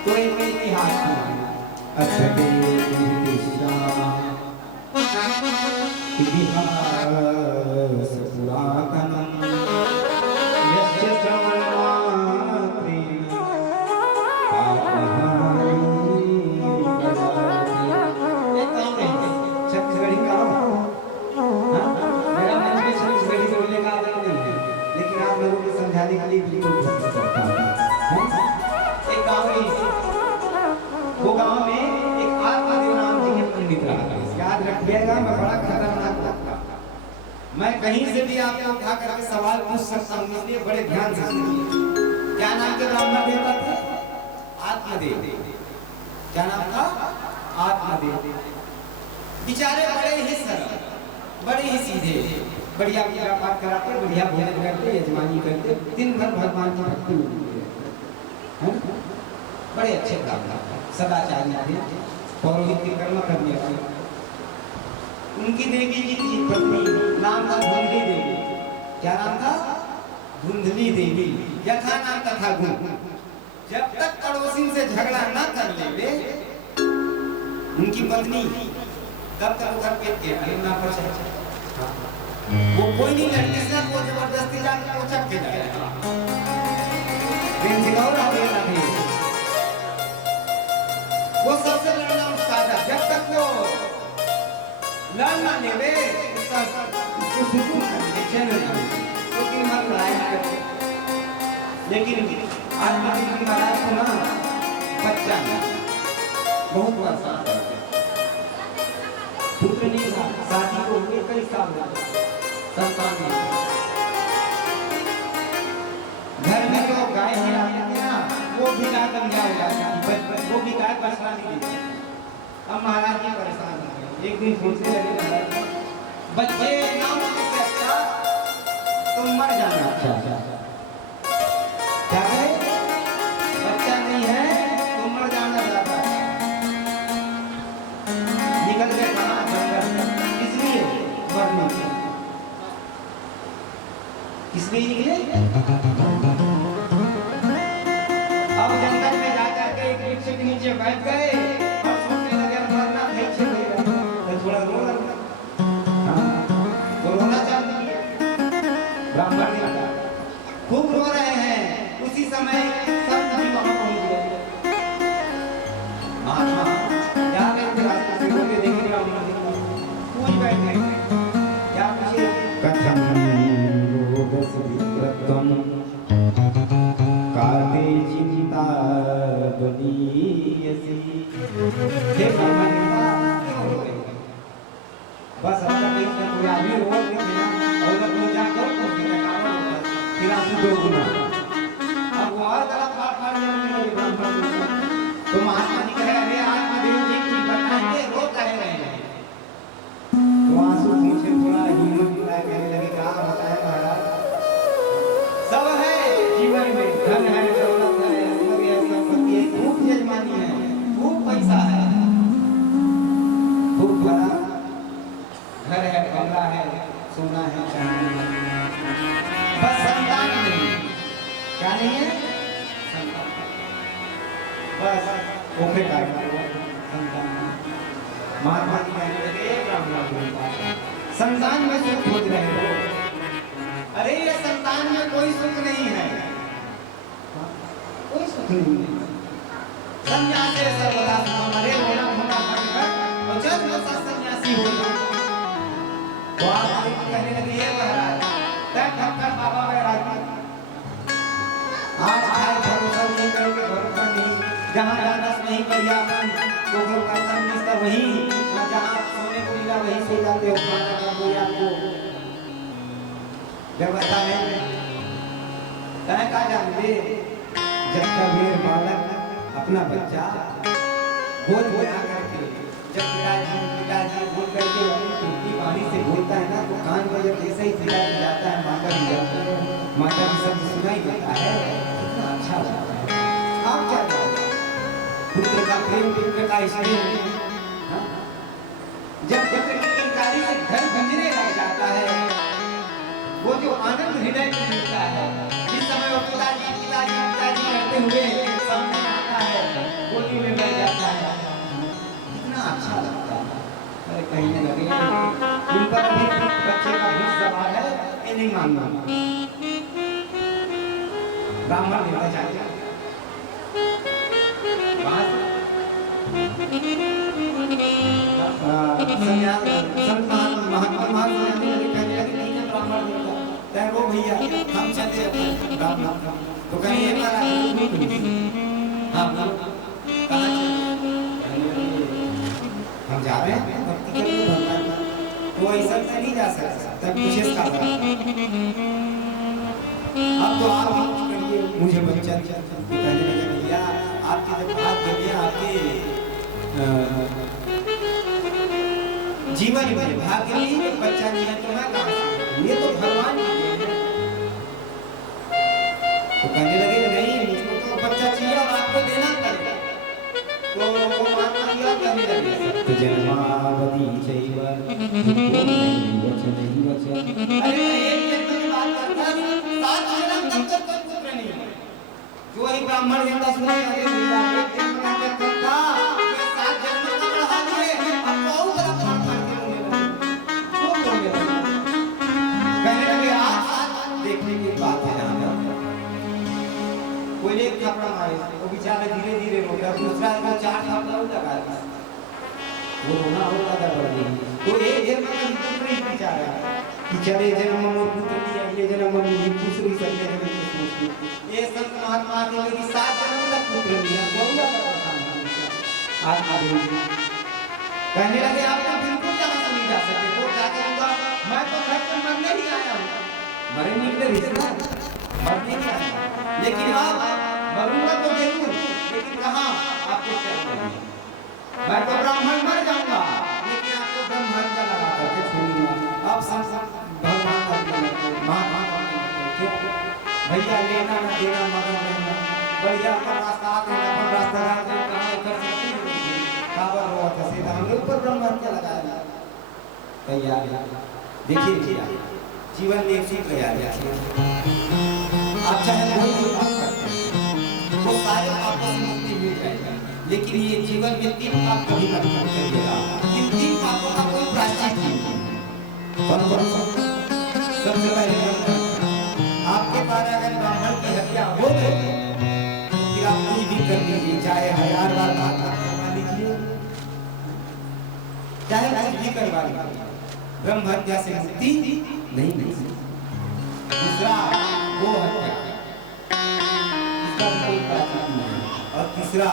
कोई कोई इतिहास नहीं। अच्छा इतिहास पुरातनम यस्य श्रवणात्रि छत्तीसगढ़ी का मेरा मन में छत्तीसगढ़ी बोलने का आदत नहीं है, लेकिन आप लोगों को समझाने के लिए बिल्कुल कोशिश करता हूँ। एक गाँव में, वो गाँव में एक आत्मदेव नाम जी के पंडित रहा, याद रखिएगा, मैं बड़ा खतरनाक लगता, मैं कहीं से भी आपको उठा करके सवाल पूछ सकता हूँ, इसलिए बड़े ध्यान से सुनिए। क्या नाम के ब्राह्मण देवता थे? आत्मदेव। क्या नाम था? आत्मदेव। बेचारे बड़े ही सरल, बड़े ही सीधे, बढ़िया पूजा पाठ कराते, बढ़िया भोजन करते, यजमानी करते, दिन भर भगवान की भक्ति में, बड़े अच्छे ब्राह्मण, सदाचारी थे, पौरोहित के कर्म करने वाले। उनकी देवी जी थी पत्नी, नाम था धुंधली देवी। क्या नाम था? धुंधली देवी। यथा नाम तथा गुण। जब तक पड़ोसी से झगड़ा न कर ले उनकी पत्नी, तब तक घर पे ना पर वो कोई नहीं लड़की से वो जबरदस्ती जाके पोछक के जाएगा। वो सबसे लड़ना उसका था, जब तक वो लड़ना लेवे उसको सुकून चैन क्योंकि मन लड़ाई लेकिन आज भी महाराज को ना बच्चा बहुत परेशान है, पुत्र नहीं था, शादी को हुए कई साल हो गए, संतान नहीं, घर में जो गाय है ना वो भी ना कर जाएगा, वो भी गाय बचना नहीं देती। अब महाराज जी परेशान हो गए, एक दिन सोचने लगे महाराज बच्चे ना होने से अच्छा तुम मर जाना अच्छा, क्या करें बच्चा नहीं है तुम मर जाना ज्यादा। निकल गए कहाँ जंगल, इसलिए मरने के, इसलिए निकले। अब जंगल में जाकर के एक वृक्ष के नीचे बैठ गए और सोचने लगे मरना नहीं चाहिए, तो थोड़ा रो लगा, तो रोना चाहते हैं। ब्राह्मण ने कहा खूब रो रहे हैं, उसी समय संत जी वहां पहुंच गए। महात्मा क्या करते रास्ते से होके देखने का पूछ बैठे, क्या पूछे कथम रोदस विक्रतम काते चिंता बनीयसी। हे ब्राह्मण क्यों रो रहे हैं? बस अब तक इसने कोई आदमी रो रहे थे और जब वो जाकर तो बिना कारण होता फिर आंसू दो गुना। अब वो और गला फाड़ जाने लगे ब्राह्मण तो महात्मा जी कहे अरे आज महादेव जी की बताएंगे रो कहे रहे हैं, तो आंसू मुझे थोड़ा हिम्मत मिला, कहने लगे क्या बताएं महाराज, सब है जीवन में, धन है, दौलत है, ऐश्वर्य, संपत्ति है, खूब यजमानी है, खूब पैसा है, खूब बड़ा घर है, बंगला है, सोना है, चांदी है, बस संतान नहीं। क्या नहीं है? संतान। बस ओखे का संतान। महात्मा जी कहने लगे ब्राह्मण संतान में सुख खोज रहे हो, अरे ये संतान में कोई सुख नहीं है, कोई सुख नहीं है। सन्यासी सर्वदा हमारे होना होना बनकर और जब ऐसा सन्यासी होगा तो आप कहने लगे ये महाराज तब ठक्कर बाबा बैराग आज खाए भरोसा नहीं करेंगे, भरोसा नहीं, जहाँ जाना नहीं करिए अपन तो करता मिस्टर वही, जहाँ सोने को मिला वही सो जाते हो, खाना का कोई आपको व्यवस्था है तय का जानते। जब कभी बालक अपना बच्चा गोद में आकर के जब पिताजी बोल करके अपनी खिड़की पानी से बोलता है ना तो कान में जब जैसे ही पिताजी जाता है माता जी जाती है, माता जी सब सुनाई देता है, कितना अच्छा लगता है। आप क्या जानते हैं पुत्र का प्रेम, पुत्र का स्नेह, जब पुत्र की किंकारी से घर गंजने लग जाता है, वो जो आनंद हृदय में मिलता है, जिस समय वो पिताजी पिताजी पिताजी करते हुए सामने आता है, गोदी में बैठ जाता है, कितना अच्छा लगता है। अरे कहने लगे इन पर भी बच्चे का भी सवाल है, ये नहीं मानना। ब्राह्मण ने बचाया संतान महात्मा महात्मा ने कहने लगे नहीं है ब्राह्मण देवता, तय वो भैया हम चलते अपने ब्राह्मण तो कहीं एक बार हाँ कहाँ हम जा रहे हैं भक्ति के लिए भगवान का, वो ऐसा से नहीं जा सकता, तब विशेष का अब तो आप करिए मुझे बच्चा कहने लगे भैया आपके जब बात करिए आपके जीवन में भाग्य में ही बच्चा नहीं है तो मैं कहाँ से, ये तो भगवान की देन है। तो कहने लगे नहीं मुझको तो बच्चा चाहिए और आपको देना पड़ेगा, तो वो महात्मा जी कहने लगे तो जन्मावधि चैव वचन वचन, अरे एक जन्म की बात करता 7 जन्म तक तो पुत्र नहीं है, जो ही ब्राह्मण देवता सुने अरे भैया एक जन्म का था 7 जन्म तक बढ़ा दिए, अब बहुत बड़ा प्राण मारते होंगे खूब होंगे। कहने लगे आज देखने की बात है, जहाँ कोई एक थप्पड़ मारे वो बेचारा धीरे धीरे रो गया, दूसरा को 4 थप्पड़ लगा दिया, वो रोना होता था बड़ी, तो एक जन्म में पुत्र ही बेचारा कि चले जन्म में पुत्र नहीं, अगले जन्म में दूसरी सकते हैं, ये सब आत्मा देवी जी कहने लगे आप तो बिल्कुल यहाँ से नहीं जा सकते, तो जाके उनका मैं तो घर पर मरने ही आया हूँ, मरने के लिए रिश्ता मरने ही आया, लेकिन आप मरूंगा तो जरूर, लेकिन कहाँ आपके चरण में, मैं तो ब्राह्मण मर जाऊंगा, लेकिन आपको ब्रह्मण का लगा करके छोड़ूंगा। आप संसार भगवान का महाभारत क्यों भैया लेना न देना मगर रहना बढ़िया का रास्ता आते हैं अपन रास्ता आते हैं कहाँ कर सकते हैं काबर हुआ था सीधा हम लोग पर ब्रह्मण क्या लगाया तैयार। देखिए भैया जीवन में एक चीज तैयार है, आप चाहे कोई बात करते हैं वो सारे पापों से मुक्ति मिल जाएगा, लेकिन ये जीवन में 3 पाप कभी मत करिएगा, इन 3 पापों का कोई प्रायश्चित नहीं। सबसे पहले आपके द्वारा अगर ब्राह्मण की हत्या हो गई तो फिर आप कुछ भी कर लीजिए, चाहे 1000 बार करवा लीजिए, चाहे कुछ भी करवा लीजिए, ब्रह्म हत्या से मुक्ति नहीं मिल सकती। दूसरा गो हत्या, इसका कोई प्रायश्चित नहीं है। और तीसरा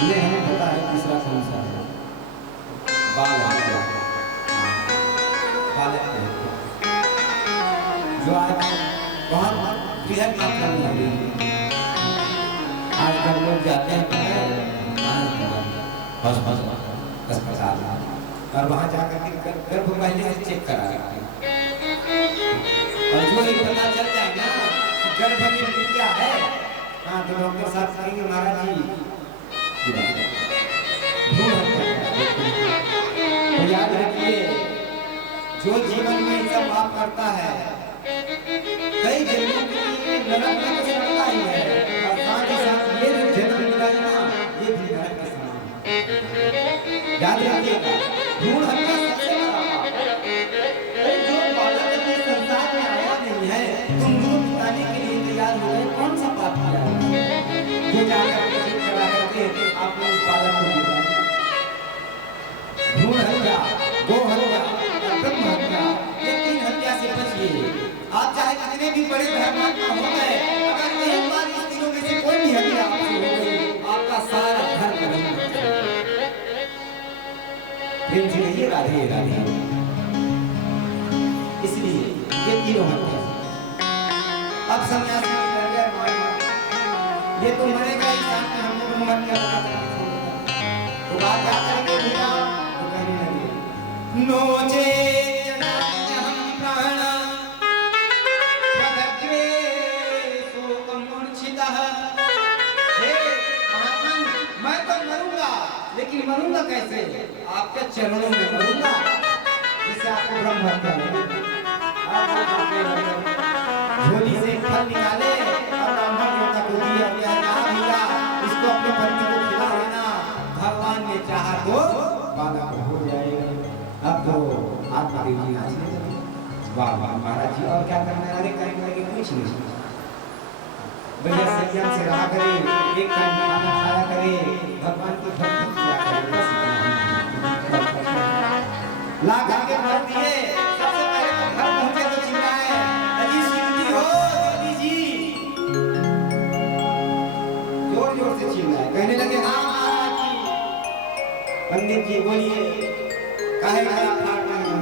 हमें पता है तीसरा कौन सा है, बाल हत्या, बाल हत्या जो आज बहुत बृहद मात्रा में लगी। आजकल लोग जाते हैं अस्पताल और वहाँ जाकर के गर्भ पहले से चेक करा करते हैं, और जो ही पता चल जाए ना कि गर्भ में क्या है, हाँ तो डॉक्टर साहब कहेंगे महाराज जी तो याद रखिए जो जीवन में सब पाप करता है कई जन्मों के लिए नरक में तो सड़ता ही है, और साथ ही साथ ये जो जन्म मिला है ना ये भी नरक के समान है। याद रखिएगा भ्रूण हत्या सबसे बड़ा पाप है। जो बालक अपने संसार में आया नहीं है तुम दूध पिलाने के लिए तैयार हो गए, कौन सा पाप किया है जो जाकर करा करके आपने उस बालक को दिया। भ्रूण हत्या, गो हत्या, ब्रह्म हत्या, ये 3 हत्या से बचिए। आप चाहे कितने भी बड़े धर्मात्मा हो गए, अगर एक बार इस तीनों में से कोई भी हत्या आपसे हो गई आपका सारा धर्म नहीं बचेगा। प्रेम से कहिए राधे राधे। इसलिए ये तीनों हत्या अब सन्यासी कर गए, ये तो मरेगा ही साथ में, हम लोग मर गया तो बात क्या करेंगे भैया, तो कहने लगे नोचे जनान्यहं प्राण वदग्रे शोकमूर्छितः। हे महात्मन मैं तो मरूंगा, लेकिन मरूंगा कैसे, आपके चरणों में मरूंगा, जिससे आपको ब्रह्म हत्या होगी। झोली से फल निकाले और ब्राह्मण देवता को दिया, इसको अपने पत्नी को खिला देना, भगवान ने चाहा तो बालक हो जाएगा। अब तो आत्मा देवी नाचने लगी, वाह वाह महाराज जी और क्या करना है, अरे करने लगे कुछ नहीं, भैया संयम से रहा करे, एक टाइम खाना खाया करे, भगवान की भक्ति किया करे, बस ला करके भर दिए। सबसे पहले तो घर पहुंचे तो चिल्लाए अजी सिद्धि हो देवी जी, जोर जोर से चिल्लाए, कहने लगे हाँ महाराज जी। पंडित जी बोलिए काहे गला फाड़ना है,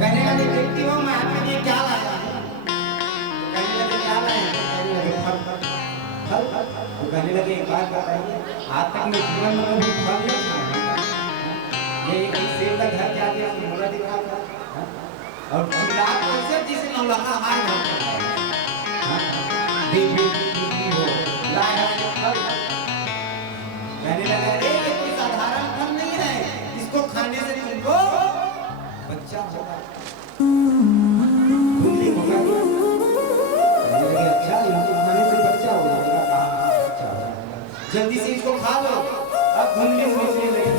कहने लगे देखती हो मैं आपके लिए क्या लाया, कहने लगे क्या लाए, कहने लगे फल फल फल। तो कहने लगे एक बात बताइए, आज तक मैं जीवन में कभी फल नहीं खाया, ये एक सेब का घर क्या दिया मोला दिखा था, और चिल्ला कैसे जिसे नौलखा हाय ना देवी हो लाया फल। कहने लगा ये कोई साधारण फल नहीं है, इसको खाने से तुमको बच्चा होगा, बुद्धि होगा। कहने लगे अच्छा इनको खाने से बच्चा होगा, कहा बच्चा होगा, जल्दी से इसको खा लो। अब धुंधली सोचने लगे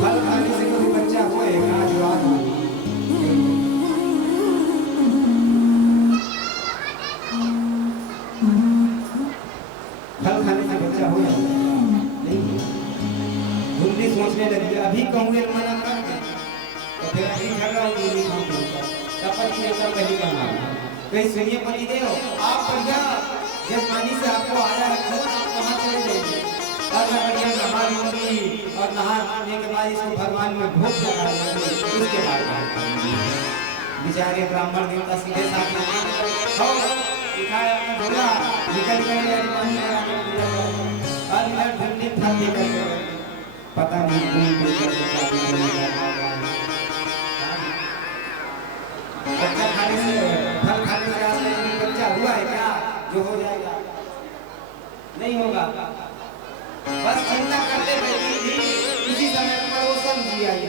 फल खाने से कोई बच्चा होएगा, जवान होगी, फल खाने से बच्चा हो जाएगा नहीं। धुंधली सोचने लगी अभी कहूँगे मना कर दे तो फिर अभी झगड़ा होगी, तब पति ने सब कहीं कहना कहीं सुनिए पतिदेव, आप बढ़िया जजमानी से आपको आया है फोन, आप कहाँ चले जाएंगे? और मैं बढ़िया नहा लूंगी और नहाने के बाद इसको भगवान में भोग लगा लूंगी, उसके बाद बेचारे ब्राह्मण देवता सीधे सामने उठाया अपना झोला, निकल गए और इधर ढूंढने ठाके करते पता नहीं बच्चा खाने से फल खाने से आज तक बच्चा हुआ है क्या जो हो जाएगा? नहीं होगा। बस चिंता करते बैठी थी, इसी समय पड़ोसन जी आई।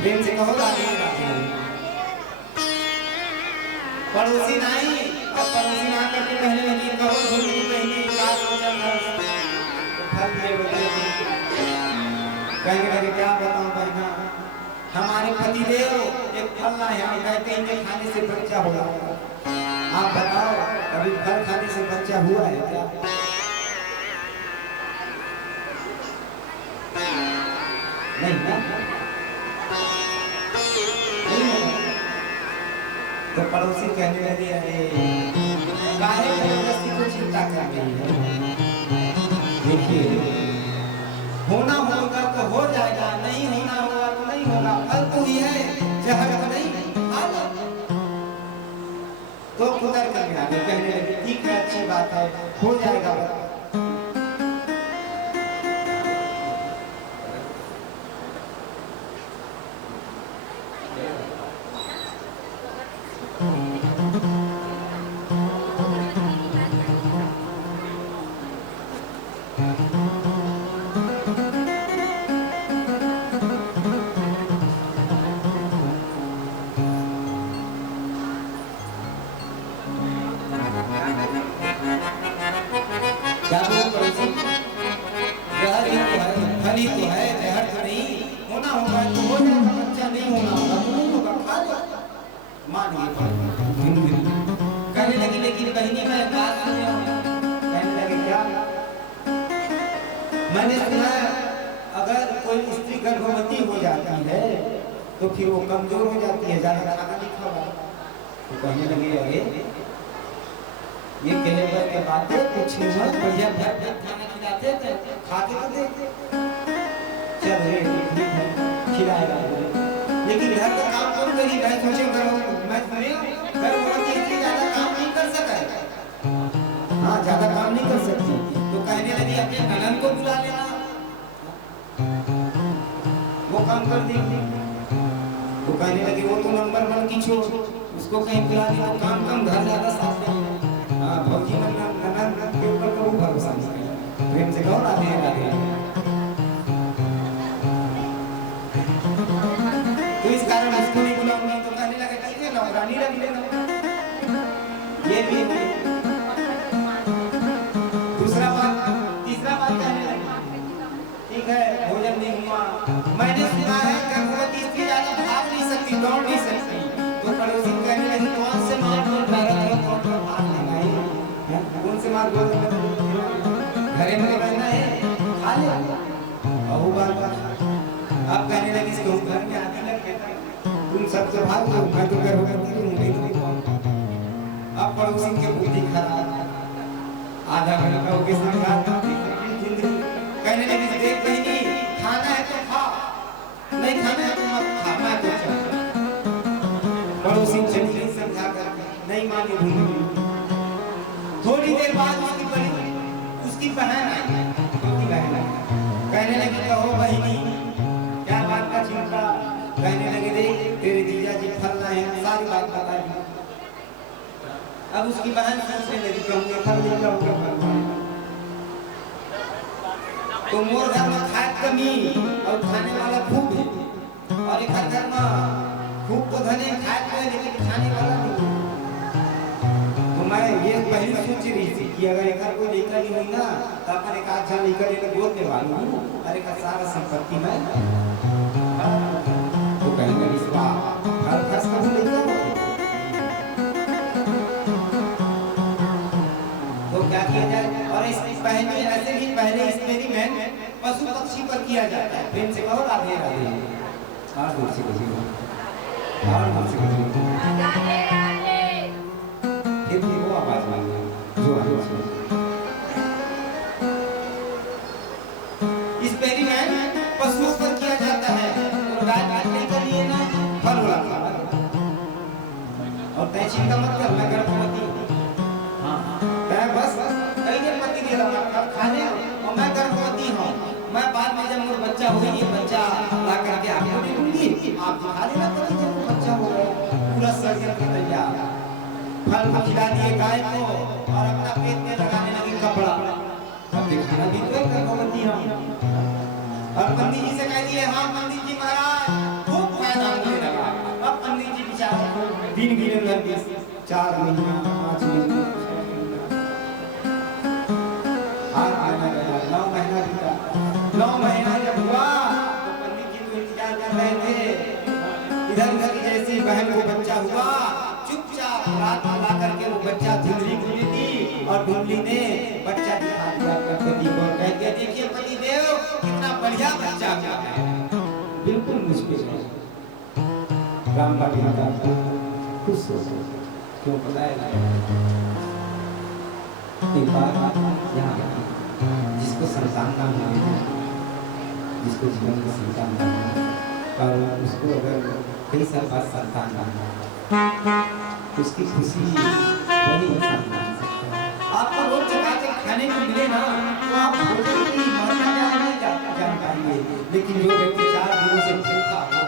प्रेम से कहो राधे राधे। पड़ोसी नहीं, अब पड़ोसी ना करके कहने लगी कहो झूठी बहनी का सोचल है तो फल ले बोले। कहने लगे क्या बताऊं बहना, हमारे पतिदेव एक फल लाए हैं, कहते हैं इनके खाने से बच्चा होगा। आप बताओ कभी फल खाने से बच्चा हुआ है क्या? नहीं ना? तो पड़ोसी कहने लगे अरे काहे जबरदस्ती को चिंता कर रही है? देखिए होना होगा तो हो जाएगा, नहीं होना होगा तो नहीं होगा। फल तो ही है, जहर तो नहीं। तो खुदर कर गया, कहने लगे ठीक है अच्छी बात है हो जाएगा। क्या बोल पड़ोसी? जहर ही तो है, फल ही तो है, जहर तो नहीं। होना होगा तो हो जाएगा, बच्चा नहीं होना होगा तो नहीं होगा, खा लो। मान गए कहने लगी लेकिन बहनी मैं बात सुन रहा हूँ। कहने लगे क्या? मैंने सुना अगर कोई स्त्री गर्भवती हो जाती है तो फिर वो कमजोर हो जाती है, ज्यादा खाना नहीं खावा। तो कहने लगे अरे ये कहने के बातें कुछ नहीं, बढ़िया खाना खिलाते थे, खा के तो देखते चल खिलाएगा। लेकिन घर का काम कौन करी? मैं सोचे मैं सुने गर्भवती स्त्री ज्यादा काम नहीं कर सका, हाँ ज्यादा काम नहीं कर सकती। तो कहने लगी अपने ननद को बुला लेना, वो काम कर देगी। तो कहने लगी वो तो नंबर 1 की छोड़, उसको कहीं बुला देना, काम कम घर ज्यादा साफ नहीं। भौजी मन ननद के ऊपर कबू भरोसा नहीं करेगा। प्रेम से कहो राधे राधे। तो इस कारण उसको नहीं बुलाऊंगी। तो कहने लगे ठीक है नौकरानी रख लेना। ये भी तीसरा बात कहने लगे ठीक है भोजन नहीं हुआ। मैंने सुना है गर्भवती स्त्री ज्यादा भाग नहीं सकती, दौड़ नहीं सकती। तो पड़ोसी कहने लगी कौन से मार बोल कौन से मार बोल घरे में रहना है खा ले। अब कहने लगी इसको घर में आने लगे तुम सब तो भाग दो, मैं तो गर्भवती हूँ नहीं तो नहीं पाऊंगा। अब पड़ोसी की बुद्धि खराब, आधा घंटा हो गया कहने लगी देख बहनी खाना है तो खा, नहीं खाना है तो मत खा, मैं तो चल। पड़ोसी चली समझा कर नहीं मानी भूली। थोड़ी देर बाद उसकी बहन आई, कहने लगी कहो बहनी क्या बात का चिंता? कहने लगे देख तेरे जीजा जी फल लाए हैं, सारी बात बता दी। अब उसकी बहन सोचने लगी कहूँगा फल लेकर तो मोर घर में खाद कमी और खाने वाला खूब है, और एक घर में खूब तो धने खाद को है लेकिन खाने वाला नहीं। तो मैं ये पहले सोच रही थी कि अगर एक कोई लेकर नहीं हुई ना तो अपन एक आध जन लेकर एक बोलने वाली हूँ, अरे का सारा संपत्ति मैं तो कहेंगे इसका हर खर्च कर लेकर। तो क्या किया जाए? और इस पहले ऐसे ही पहले एक्सपेरिमेंट पशु पक्षी पर किया जाता है। प्रेम से कहो राधे राधे। और दूर से कहिए, और दूर से कहिए। फिर भी वो आवाज मांगे जो आवाज सुनो। इस एक्सपेरिमेंट पशुओं पर किया जाता है और गाय काटने के लिए ना फल उड़ा और तय चिंता मत कर, मैं गर्भवती हाँ मैं बस कहीं पति दे रहा हूँ खाने और मैं गर्भवती हूँ। मैं बाद में जब मेरा बच्चा होगा ये बच्चा ला करके आपको दे दूंगी, आप दिखा देना पति जब बच्चा हो गया पूरा सर्जन के तैयार। फल को खिला दिए गाय को और अपना पेट में लगाने लगी कपड़ा। अब दिखाना भी तो गर्भवती हूँ। और पंडित जी से कह दिए हाँ पंडित जी महाराज खूब फायदा होने लगा। अब पंडित जी बेचारे दिन गिने लगे 4 महीना 5 महीना 9 महीना बीता। 9 महीना जब हुआ तो पंडित जी को इंतजार कर रहे थे। इधर उधर जैसे बहन को बच्चा हुआ चुपचाप रात में ला करके वो बच्चा धुंधली को दे दी और धुंधली ने बच्चा दिखा दिया पति को। कह दिया देखिए पति देव कितना बढ़िया बच्चा हुआ है, बिल्कुल मुश्किल है। राम बाटी का खुश हो क्यों पता है एक बार यहाँ जिसको संतान ना मिले, जिसको जीवन में संतान ना मिले और उसको अगर कई साल बाद संतान ना मिले उसकी खुशी वही इंसान मान सकता है। आपको रोज चकाचक खाने को मिले ना तो आप भोजन की महत्ता नहीं जान पाएंगे, लेकिन जो व्यक्ति 4 दिनों से भूखा हो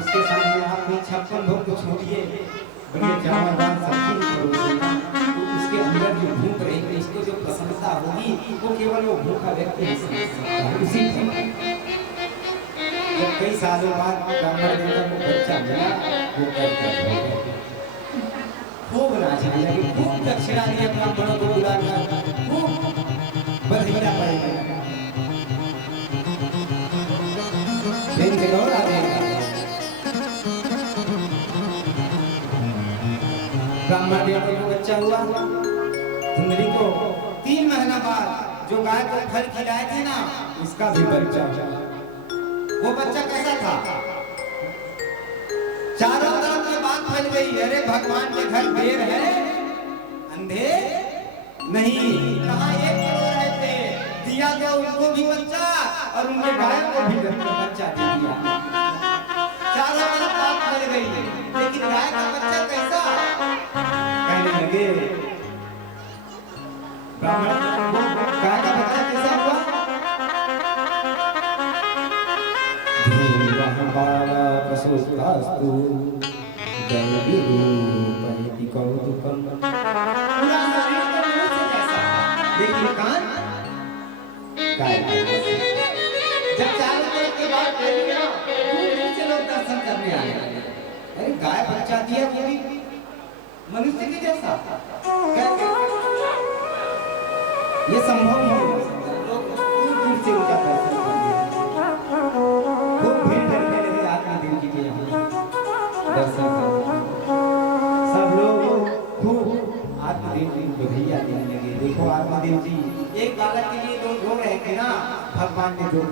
उसके सामने आप 56 भोग को छोड़िए बढ़िया चावल दाल सब्जी करोगे तो उसके अंदर जो भूख रहेगी उसको जो प्रसन्नता होगी वो केवल वो भूखा व्यक्ति ही समझ सकता है। उसी समय जब कई सालों बाद ब्राह्मण देवता को बच्चा मिला वो करके खूब नाचने लगे, खूब दक्षिणा दिया ब्राह्मणों को बुलाकर, खूब बधाइयाँ पाई। दिन के दौर आ गए ब्राह्मण देवता को बच्चा हुआ। धुंधली को 3 महीना बाद जो गाय को फल खिलाए थे ना उसका भी बच्चा हुआ। वो बच्चा कैसा था? चारों तरफ ये बात फैल गई अरे भगवान के घर देर है अंधे नहीं, कहाँ 1 करोड़ है थे दिया तो उनको भी बच्चा और उनके गाय को भी बच्चा दे दिया। चारों तरफ बात फैल गई लेकिन गाय का बच्चा कैसा? कहने लगे ब्राह्मण गाय का बच्चा कैसा हुआ? धीमहंबाला प्रसूतास्तु दैवीरूपैति कौतुकम्। पूरा शरीर तो मनुष्य जैसा लेकिन कान गाय जैसा। जब चारों तरफ की बात फैली ना दूर से लोग दर्शन करने आए। अरे गाय बच्चा दिया वो भी मनुष्य के जैसा ये संभव नहीं हो सकता। लोग दूर से उनका दर्शन खूब भीड़ करने लगे आत्मदेव जी के यहाँ दर्शन करने। सब लोग खूब आत्मदेव जी को बधाइयाँ देने लगे। देखो आत्मदेव जी एक बालक के लिए लोग रो रहे थे ना भगवान ने जो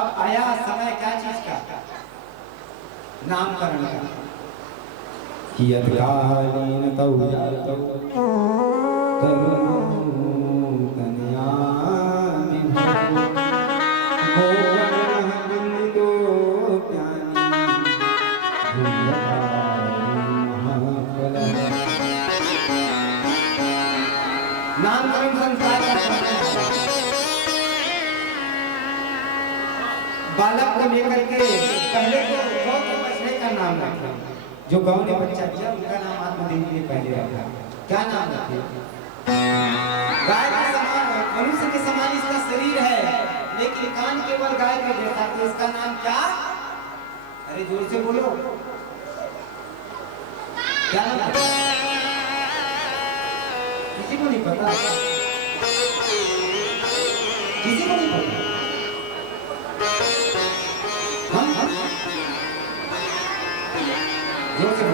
अब आया समय क्या चीज का? नामकरण का। कियत्कालीन तौ जातौ तरुणो तनयानि भोगनः बिंदो ज्ञानी महाफलः। नामकरण संस्कार बालक को लेकर के पहले तो गौ के बछड़े का नाम रखा। जो गौ ने बच्चा दिया उनका नाम आत्मदेव जी ने पहले रखा। क्या नाम रखे? गाय के समान मनुष्य के समान इसका शरीर है लेकिन कान केवल गाय के जैसा, तो इसका नाम क्या? अरे जोर से बोलो क्या नाम? किसी को नहीं पता? किसी को नहीं पता? जोर से